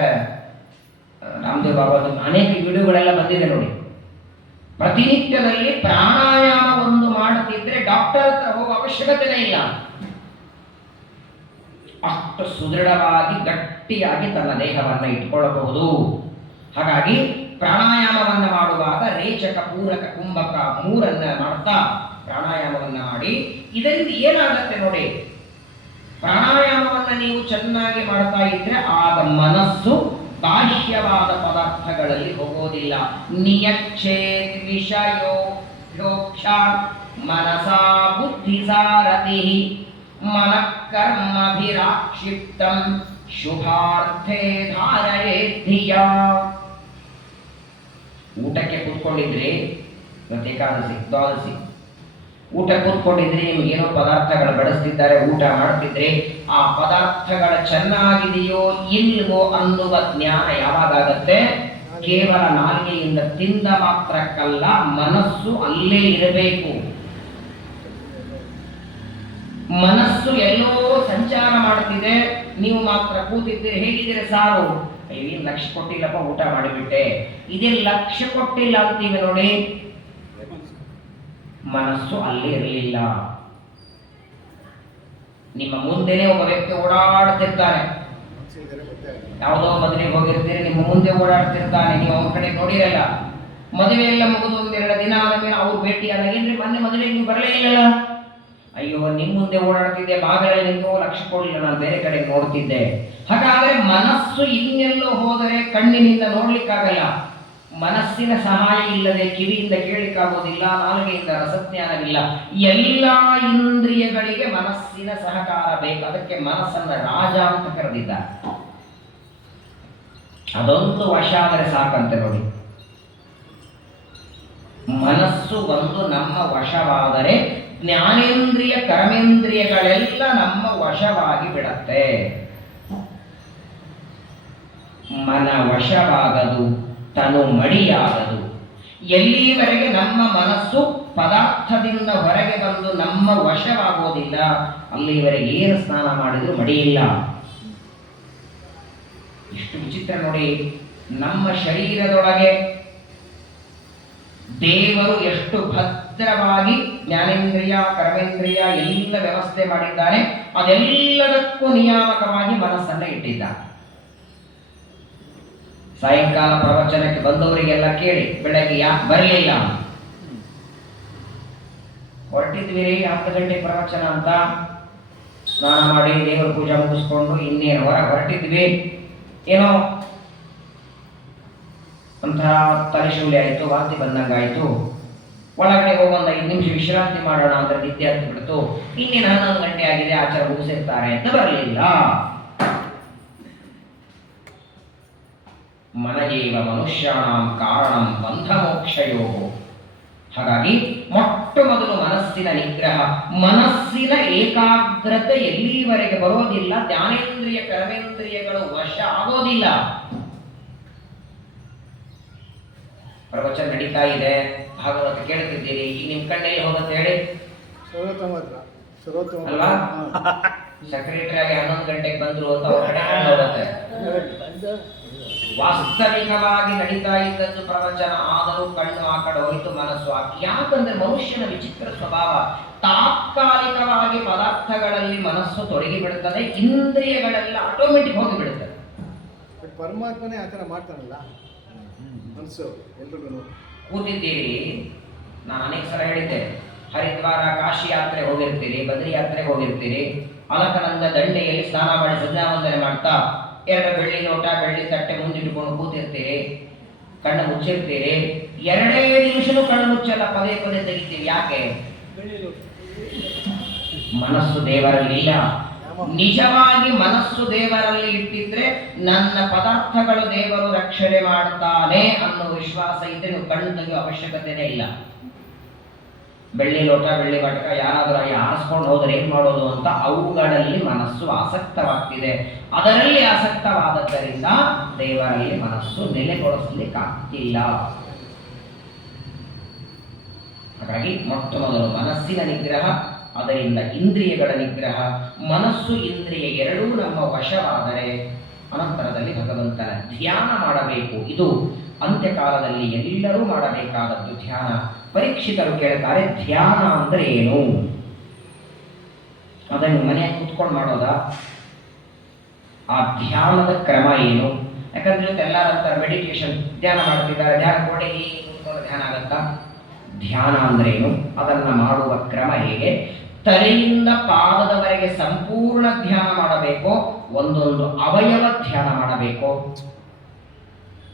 ರಾಮದೇವ್ ಬಾಬಾ ಅನೇಕ ವಿಡಿಯೋಗಳೆಲ್ಲ ಬಂದಿದೆ ನೋಡಿ. ಪ್ರತಿನಿತ್ಯದಲ್ಲಿ ಪ್ರಾಣಾಯಾಮ ಒಂದು ಮಾಡುತ್ತಿದ್ರೆ ಡಾಕ್ಟರ್ ಹತ್ರ ಹೋಗುವ ಅವಶ್ಯಕತೆನೇ ಇಲ್ಲ. ಅಷ್ಟು ಸುದೃಢವಾಗಿ ಗಟ್ಟಿಯಾಗಿ ತನ್ನ ದೇಹವನ್ನು ಇಟ್ಕೊಳ್ಳಬಹುದು. ಹಾಗಾಗಿ ಪ್ರಾಣಾಯಾಮವನ್ನ ಮಾಡುವಾಗ ರೇಚಕ, ಪೂರಕ, ಕುಂಭಕ 3 ಮಾಡ್ತಾ ಪ್ರಾಣಾಯಾಮವನ್ನ ಮಾಡಿ. ಇದರಿಂದ ಏನಾಗತ್ತೆ ನೋಡಿ, ಪ್ರಾಣಾಯಾಮವನ್ನ ನೀವು ಚೆನ್ನಾಗಿ ಮಾಡ್ತಾ ಇದ್ರೆ ಆಗ ಮನಸ್ಸು ಬಾಹ್ಯವಾದ ಪದಾರ್ಥಗಳಲ್ಲಿ ಹೋಗೋದಿಲ್ಲ. ನಿಯಚ್ಛೇತ್ ವಿಷಯೋ ಯೋಕ್ಷ ಮನಸಾ ಬುದ್ಧಿ ಸಾರಥಿ ಮನಃಕರ್ಮಭಿರಾಕ್ಷಿಪ್ತಂ ಶುಭಾರ್ಥೇ ಧಾರಯೇದ್ಧಿಯಾ. ಊಟಕ್ಕೆ ಕೂತ್ಕೊಂಡಿದ್ರಿ, ಇವತ್ತು ಏಕಾದಶಿ ದ್ವಾದಶಿ, ಊಟ ಕೂತ್ಕೊಂಡಿದ್ರಿ, ನಿಮ್ಗೇನೋ ಪದಾರ್ಥಗಳು ಬಡಿಸ್ತಿದ್ದಾರೆ, ಊಟ ಮಾಡ್ತಿದ್ರೆ ಆ ಪದಾರ್ಥಗಳ ಚೆನ್ನಾಗಿದೆಯೋ ಇಲ್ವೋ ಅನ್ನುವ ಜ್ಞಾನ ಯಾವಾಗತ್ತೆ? ಕೇವಲ ನಾಲಿಗೆಯಿಂದ ತಿಂದ ಮಾತ್ರಕ್ಕಲ್ಲ, ಮನಸ್ಸು ಅಲ್ಲೇ ಇರಬೇಕು. ಮನಸ್ಸು ಎಲ್ಲೋ ಸಂಚಾರ ಮಾಡ್ತಿದೆ, ನೀವು ಮಾತ್ರ ಕೂತಿದ್ದೀರಿ. ಹೇಗಿದ್ದೀರಿ ಸಾರು? ಅಯ್ಯೋ, ಲಕ್ಷ ಕೊಟ್ಟಿಲ್ಲಪ್ಪ, ಊಟ ಮಾಡಿಬಿಟ್ಟೆ. ಇದೇ ಲಕ್ಷ ಕೊಟ್ಟಿಲ್ಲ ಅಂತೀವಿ ನೋಡಿ, ಮನಸ್ಸು ಅಲ್ಲಿ ಇರಲಿಲ್ಲ. ನಿಮ್ಮ ಮುಂದೆನೆ ಒಬ್ಬ ವ್ಯಕ್ತಿ ಓಡಾಡ್ತಿರ್ತಾನೆ, ಯಾವುದೋ ಮದುವೆಗೆ ಹೋಗಿರ್ತೀರಿ, ನಿಮ್ಮ ಮುಂದೆ ಓಡಾಡ್ತಿರ್ತಾನೆ, ನೀವು ಅವ್ರ ಕಡೆ ನೋಡಿರಲ್ಲ. ಮದುವೆ ಎಲ್ಲ ಮುಗಿದು 1-2 ದಿನ ಆದ್ಮೇಲೆ ಅವ್ರು ಭೇಟಿ ಆದಾಗ, ಏನ್ರಿ ಮೊನ್ನೆ ಮದುವೆಗೆ ನೀವು ಬರಲೇ ಇಲ್ಲಲ್ಲ? ಅಯ್ಯೋ, ನಿಮ್ ಮುಂದೆ ಓಡಾಡ್ತಿದ್ದೆ, ಬಾಗಿಲಲ್ಲಿ ನಿಂತು ಲಕ್ಷ ಕೊಡಲಿಲ್ಲ, ನಾನು ಬೇರೆ ಕಡೆ ನೋಡ್ತಿದ್ದೆ. ಹಾಗಾದ್ರೆ ಮನಸ್ಸು ಇನ್ನೆಲ್ಲೋ ಹೋದರೆ ಕಣ್ಣಿನಿಂದ ನೋಡ್ಲಿಕ್ಕಾಗಲ್ಲ. ಮನಸ್ಸಿನ ಸಹಾಯ ಇಲ್ಲದೆ ಕಿವಿಯಿಂದ ಕೇಳಲಿಕ್ಕಾಗೋದಿಲ್ಲ, ನಾಲಿಗೆಯಿಂದ ರಸಜ್ಞಾನವಿಲ್ಲ. ಎಲ್ಲ ಇಂದ್ರಿಯಗಳಿಗೆ ಮನಸ್ಸಿನ ಸಹಕಾರ ಬೇಕು. ಅದಕ್ಕೆ ಮನಸ್ಸನ್ನ ರಾಜ ಅಂತ ಕರೆದಿದ್ದ. ಅದೊಂದು ವಶ ಆದರೆ ಸಾಕಂತೆ ನೋಡಿ. ಮನಸ್ಸು ಒಂದು ನಮ್ಮ ವಶವಾದರೆ ಜ್ಞಾನೇಂದ್ರಿಯ ಕರ್ಮೇಂದ್ರಿಯಗಳೆಲ್ಲ ನಮ್ಮ ವಶವಾಗಿ ಬಿಡತ್ತೆ. ಮನ ವಶವಾಗದು, ತನು ಮಡಿಯಾಗದು. ಎಲ್ಲಿವರೆಗೆ ನಮ್ಮ ಮನಸ್ಸು ಪದಾರ್ಥದಿಂದ ಹೊರಗೆ ಬಂದು ನಮ್ಮ ವಶವಾಗೋದಿಲ್ಲ, ಅಲ್ಲಿವರೆಗೆ ಏನು ಸ್ನಾನ ಮಾಡಿದ್ರು ಮಡಿಯಿಲ್ಲ. ಎಷ್ಟು ವಿಚಿತ್ರ ನೋಡಿ. ನಮ್ಮ ಶರೀರದೊಳಗೆ ದೇವರು ಎಷ್ಟು ಭದ್ರವಾಗಿ ಜ್ಞಾನೇಂದ್ರಿಯ ಕರ್ಮೇಂದ್ರಿಯ ಎಲ್ಲ ವ್ಯವಸ್ಥೆ ಮಾಡಿದ್ದಾನೆ. ಅದೆಲ್ಲದಕ್ಕೂ ನಿಯಾಮಕವಾಗಿ ಮನಸ್ಸನ್ನ ಇಟ್ಟಿದ್ದ. ಸಾಯಂಕಾಲ ಪ್ರವಚನಕ್ಕೆ ಬಂದವರಿಗೆಲ್ಲ ಕೇಳಿ, ಬೆಳಗ್ಗೆ ಯಾಕೆ ಬರಲಿಲ್ಲ? ಹೊರಟಿದ್ವಿ 10 ಗಂಟೆ ಪ್ರವಚನ ಅಂತ, ಸ್ನಾನ ಮಾಡಿ ದೇವರ ಪೂಜೆ ಮುಗಿಸ್ಕೊಂಡು ಇನ್ನೇನು ಹೊರಟಿದ್ವಿ. ಏನೋ ಒಂಥರ ತಲೆಶೂಲಿ ಆಯಿತು, ವಾಂತಿ ಬಂದಂಗಾಯಿತು. ಒಳಗಡೆ ಹೋಗಿ 5 ನಿಮಿಷ ವಿಶ್ರಾಂತಿ ಮಾಡೋಣ ಅಂತ ನಿದ್ದೆ ಹತ್ತು ಬಿಡ್ತು. ಇನ್ನೇನು 11 ಗಂಟೆ ಆಗಿದೆ, ಆಚಾರ ಮುಗಿಸಿರ್ತಾರೆ ಅಂತ ಬರಲಿಲ್ಲ. ಮನಯೇವ ಮನುಷ್ಯಾಣಾಂ ಕಾರಣಂ ಬಂಧ ಮೋಕ್ಷಯೋ. ಹಾಗಾಗಿ ಮೊಟ್ಟ ಮೊದಲು ಮನಸ್ಸಿನ ನಿಗ್ರಹ, ಮನಸ್ಸಿನ ಏಕಾಗ್ರತೆ ಎಲ್ಲಿವರೆಗೆ ಬರೋದಿಲ್ಲ, ಜ್ಞಾನೇಂದ್ರಿಯ ಕರ್ಮೇಂದ್ರಿಯಗಳು ವಶ ಆಗೋದಿಲ್ಲ. ಪ್ರವಚನ ನಡೀತಾ ಇದೆ, ಭಾಗವತ ಕೇಳ್ತಿದ್ದೀರಿ, ಈಗ ನಿಮ್ ಕಣ್ಣಲ್ಲಿ ಹೋಗುತ್ತೆ ಹೇಳಿ ಅಲ್ವಾ? ಸೆಕ್ರೆಟರಿ ಆಗಿ 11 ಗಂಟೆಗೆ ಬಂದ್ರು ಅಂತ ಅವ್ರ ಕಡೆ ಕಣ್ಣು ಹೋಗುತ್ತೆ. ವಾಸ್ತವಿಕವಾಗಿ ನಡೀತಾ ಇದ್ದದ್ದು ಪ್ರವಚನ, ಆದರೂ ಕಣ್ಣು ಆ ಕಡೆ ಹೋಯಿತು, ಮನಸ್ಸು ಯಾಕಂದ್ರೆ ಮನುಷ್ಯನ ವಿಚಿತ್ರ ಸ್ವಭಾವ, ತಾತ್ಕಾಲಿಕವಾಗಿ ಪದಾರ್ಥಗಳಲ್ಲಿ ಮನಸ್ಸು ತೊಡಗಿ ಬಿಡುತ್ತದೆ, ಇಂದ್ರಿಯಗಳೆಲ್ಲ ಆಟೋಮೆಟಿಕ್ ಹೋಗಿ ಬಿಡುತ್ತದೆ. ಪರಮಾತ್ಮನೇ ಆತರ ಮಾಡ್ತಾನಲ್ಲ ಮನಸ್ಸು. ಎಲ್ರಿಗೂ ಕೂತಿದ್ದೀರಿ, ನಾನು ಅನೇಕ ಸಲ ಹೇಳಿದ್ದೆ, ಹರಿದ್ವಾರ ಕಾಶಿ ಯಾತ್ರೆ ಹೋಗಿರ್ತೀರಿ, ಬದ್ರಿ ಯಾತ್ರೆ ಹೋಗಿರ್ತೀರಿ, ಅಲಕನಂದ ದಂಡೆಯಲ್ಲಿ ಸ್ನಾನ ಮಾಡಿ ಸಂಧ್ಯಾವಂದನೆ ಮಾಡ್ತಾ 2 ಬೆಳ್ಳಿ ಲೋಟ ಬೆಳ್ಳಿ ತಟ್ಟೆ ಮುಂದಿಟ್ಟುಕೊಂಡು ಕೂತಿರ್ತೀರಿ, ಕಣ್ಣು ಮುಚ್ಚಿರ್ತೀರಿ, 2 ನಿಮಿಷನೂ ಕಣ್ಣು ಮುಚ್ಚಲ್ಲ, ಪದೇ ಪದೇ ತೆಗಿತೀವಿ. ಯಾಕೆ? ಮನಸ್ಸು ದೇವರಲ್ಲಿಲ್ಲ. ನಿಜವಾಗಿ ಮನಸ್ಸು ದೇವರಲ್ಲಿ ಇಟ್ಟಿದ್ರೆ ನನ್ನ ಪದಾರ್ಥಗಳು ದೇವರು ರಕ್ಷಣೆ ಮಾಡ್ತಾನೆ ಅನ್ನೋ ವಿಶ್ವಾಸ ಇದ್ರೆ ನೀವು ಕಣ್ಣು ತೆಗೆಯುವ ಅವಶ್ಯಕತೆನೇ ಇಲ್ಲ. ಬೆಳ್ಳಿ ಲೋಟ ಬೆಳ್ಳಿ ಬಟಕ ಯಾರಾದರೂ ಆರಿಸ್ಕೊಂಡು ಹೋದ್ರೆ ಏನ್ ಮಾಡೋದು ಅಂತ ಅವುಗಳಲ್ಲಿ ಮನಸ್ಸು ಆಸಕ್ತವಾಗ್ತಿದೆ. ಅದರಲ್ಲಿ ಆಸಕ್ತವಾದದ್ದರಿಂದ ದೇವರಲ್ಲಿ ಮನಸ್ಸು ನೆಲೆಗೊಳಿಸಲಿಕ್ಕಾಗ್ತಿಲ್ಲ. ಹಾಗಾಗಿ ಮೊಟ್ಟ ಮೊದಲು ಮನಸ್ಸಿನ ನಿಗ್ರಹ, ಅದರಿಂದ ಇಂದ್ರಿಯಗಳ ನಿಗ್ರಹ. ಮನಸ್ಸು ಇಂದ್ರಿಯ ಎರಡೂ ನಮ್ಮ ವಶವಾದರೆ ಅನಂತರದಲ್ಲಿ ಭಗವಂತನ ಧ್ಯಾನ ಮಾಡಬೇಕು. ಇದು ಅಂತ್ಯಕಾಲದಲ್ಲಿ ಎಲ್ಲರೂ ಮಾಡಬೇಕಾದದ್ದು ಧ್ಯಾನ. ಪರೀಕ್ಷಿತರು ಕೇಳ್ತಾರೆ, ಧ್ಯಾನ ಅಂದ್ರೆ ಏನು? ಅದನ್ನು ಮನೆಯಾಗಿ ಕುತ್ಕೊಂಡು ಮಾಡೋದಾ? ಆ ಧ್ಯಾನದ ಕ್ರಮ ಏನು? ಯಾಕಂದ್ರೆ ಎಲ್ಲರಂತಾರೆ ಮೆಡಿಟೇಷನ್, ಧ್ಯಾನ ಮಾಡ್ತಿದ್ದಾರೆ, ಧ್ಯಾನ ಕೊಡಿ ಕುತ್ಕೊಂಡು ಧ್ಯಾನ ಆಗತ್ತಾ? ಧ್ಯಾನ ಅಂದ್ರೆ ಏನು? ಅದನ್ನ ಮಾಡುವ ಕ್ರಮ ಹೇಗೆ? ತಲೆಯಿಂದ ಪಾದದವರೆಗೆ ಸಂಪೂರ್ಣ ಧ್ಯಾನ ಮಾಡಬೇಕೋ, ಒಂದೊಂದು ಅವಯವ ಧ್ಯಾನ ಮಾಡಬೇಕೋ?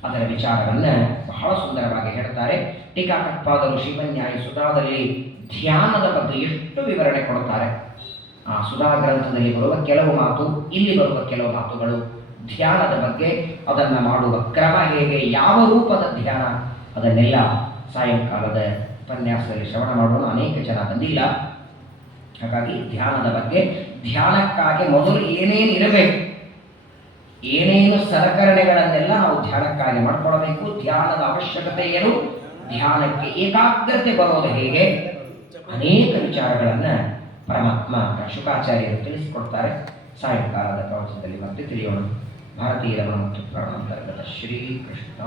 ಅದರ ವಿಚಾರವನ್ನ ಬಹಳ ಸುಂದರವಾಗಿ ಹೇಳ್ತಾರೆ ಟೀಕಾಕೃತ್ಪಾದರು ಶ್ರೀಮನ್ಯಾಯ ಸುಧಾದಲ್ಲಿ. ಧ್ಯಾನದ ಬಗ್ಗೆ ಎಷ್ಟು ವಿವರಣೆ ಕೊಡ್ತಾರೆ. ಆ ಸುಧಾ ಗ್ರಂಥದಲ್ಲಿ ಬರುವ ಕೆಲವು ಮಾತು, ಇಲ್ಲಿ ಬರುವ ಕೆಲವು ಮಾತುಗಳು ಧ್ಯಾನದ ಬಗ್ಗೆ, ಅದನ್ನ ಮಾಡುವ ಕ್ರಮ ಹೇಗೆ, ಯಾವ ರೂಪದ ಧ್ಯಾನ, ಅದನ್ನೆಲ್ಲ ಸಾಯಂಕಾಲದ ಉಪನ್ಯಾಸದಲ್ಲಿ ಶ್ರವಣ ಮಾಡೋಣ. ಅನೇಕ ಜನ ಬಂದಿಲ್ಲ, ಹಾಗಾಗಿ ಧ್ಯಾನದ ಬಗ್ಗೆ, ಧ್ಯಾನಕ್ಕಾಗಿ ಮೊದಲು ಏನೇನು ಇರಬೇಕು, ಏನೇನು ಸಲಕರಣೆಗಳನ್ನೆಲ್ಲ ನಾವು ಧ್ಯಾನಕ್ಕಾಗಿ ಮಾಡ್ಕೊಳ್ಬೇಕು, ಧ್ಯಾನದ ಅವಶ್ಯಕತೆ ಏನು, ಧ್ಯಾನಕ್ಕೆ ಏಕಾಗ್ರತೆ ಬರೋದು ಹೇಗೆ, ಅನೇಕ ವಿಚಾರಗಳನ್ನ ಪರಮಾತ್ಮ ಶುಕಾಚಾರ್ಯರು ತಿಳಿಸಿಕೊಡ್ತಾರೆ. ಸಾಯಂಕಾಲದ ಪ್ರವಚನದಲ್ಲಿ ಮತ್ತೆ ತಿಳಿಯೋಣ. ಭಾರತೀಯ ರಮಣ ಮತ್ತು ಪ್ರಾಣಾಂತರ್ಗತ ಶ್ರೀಕೃಷ್ಣ.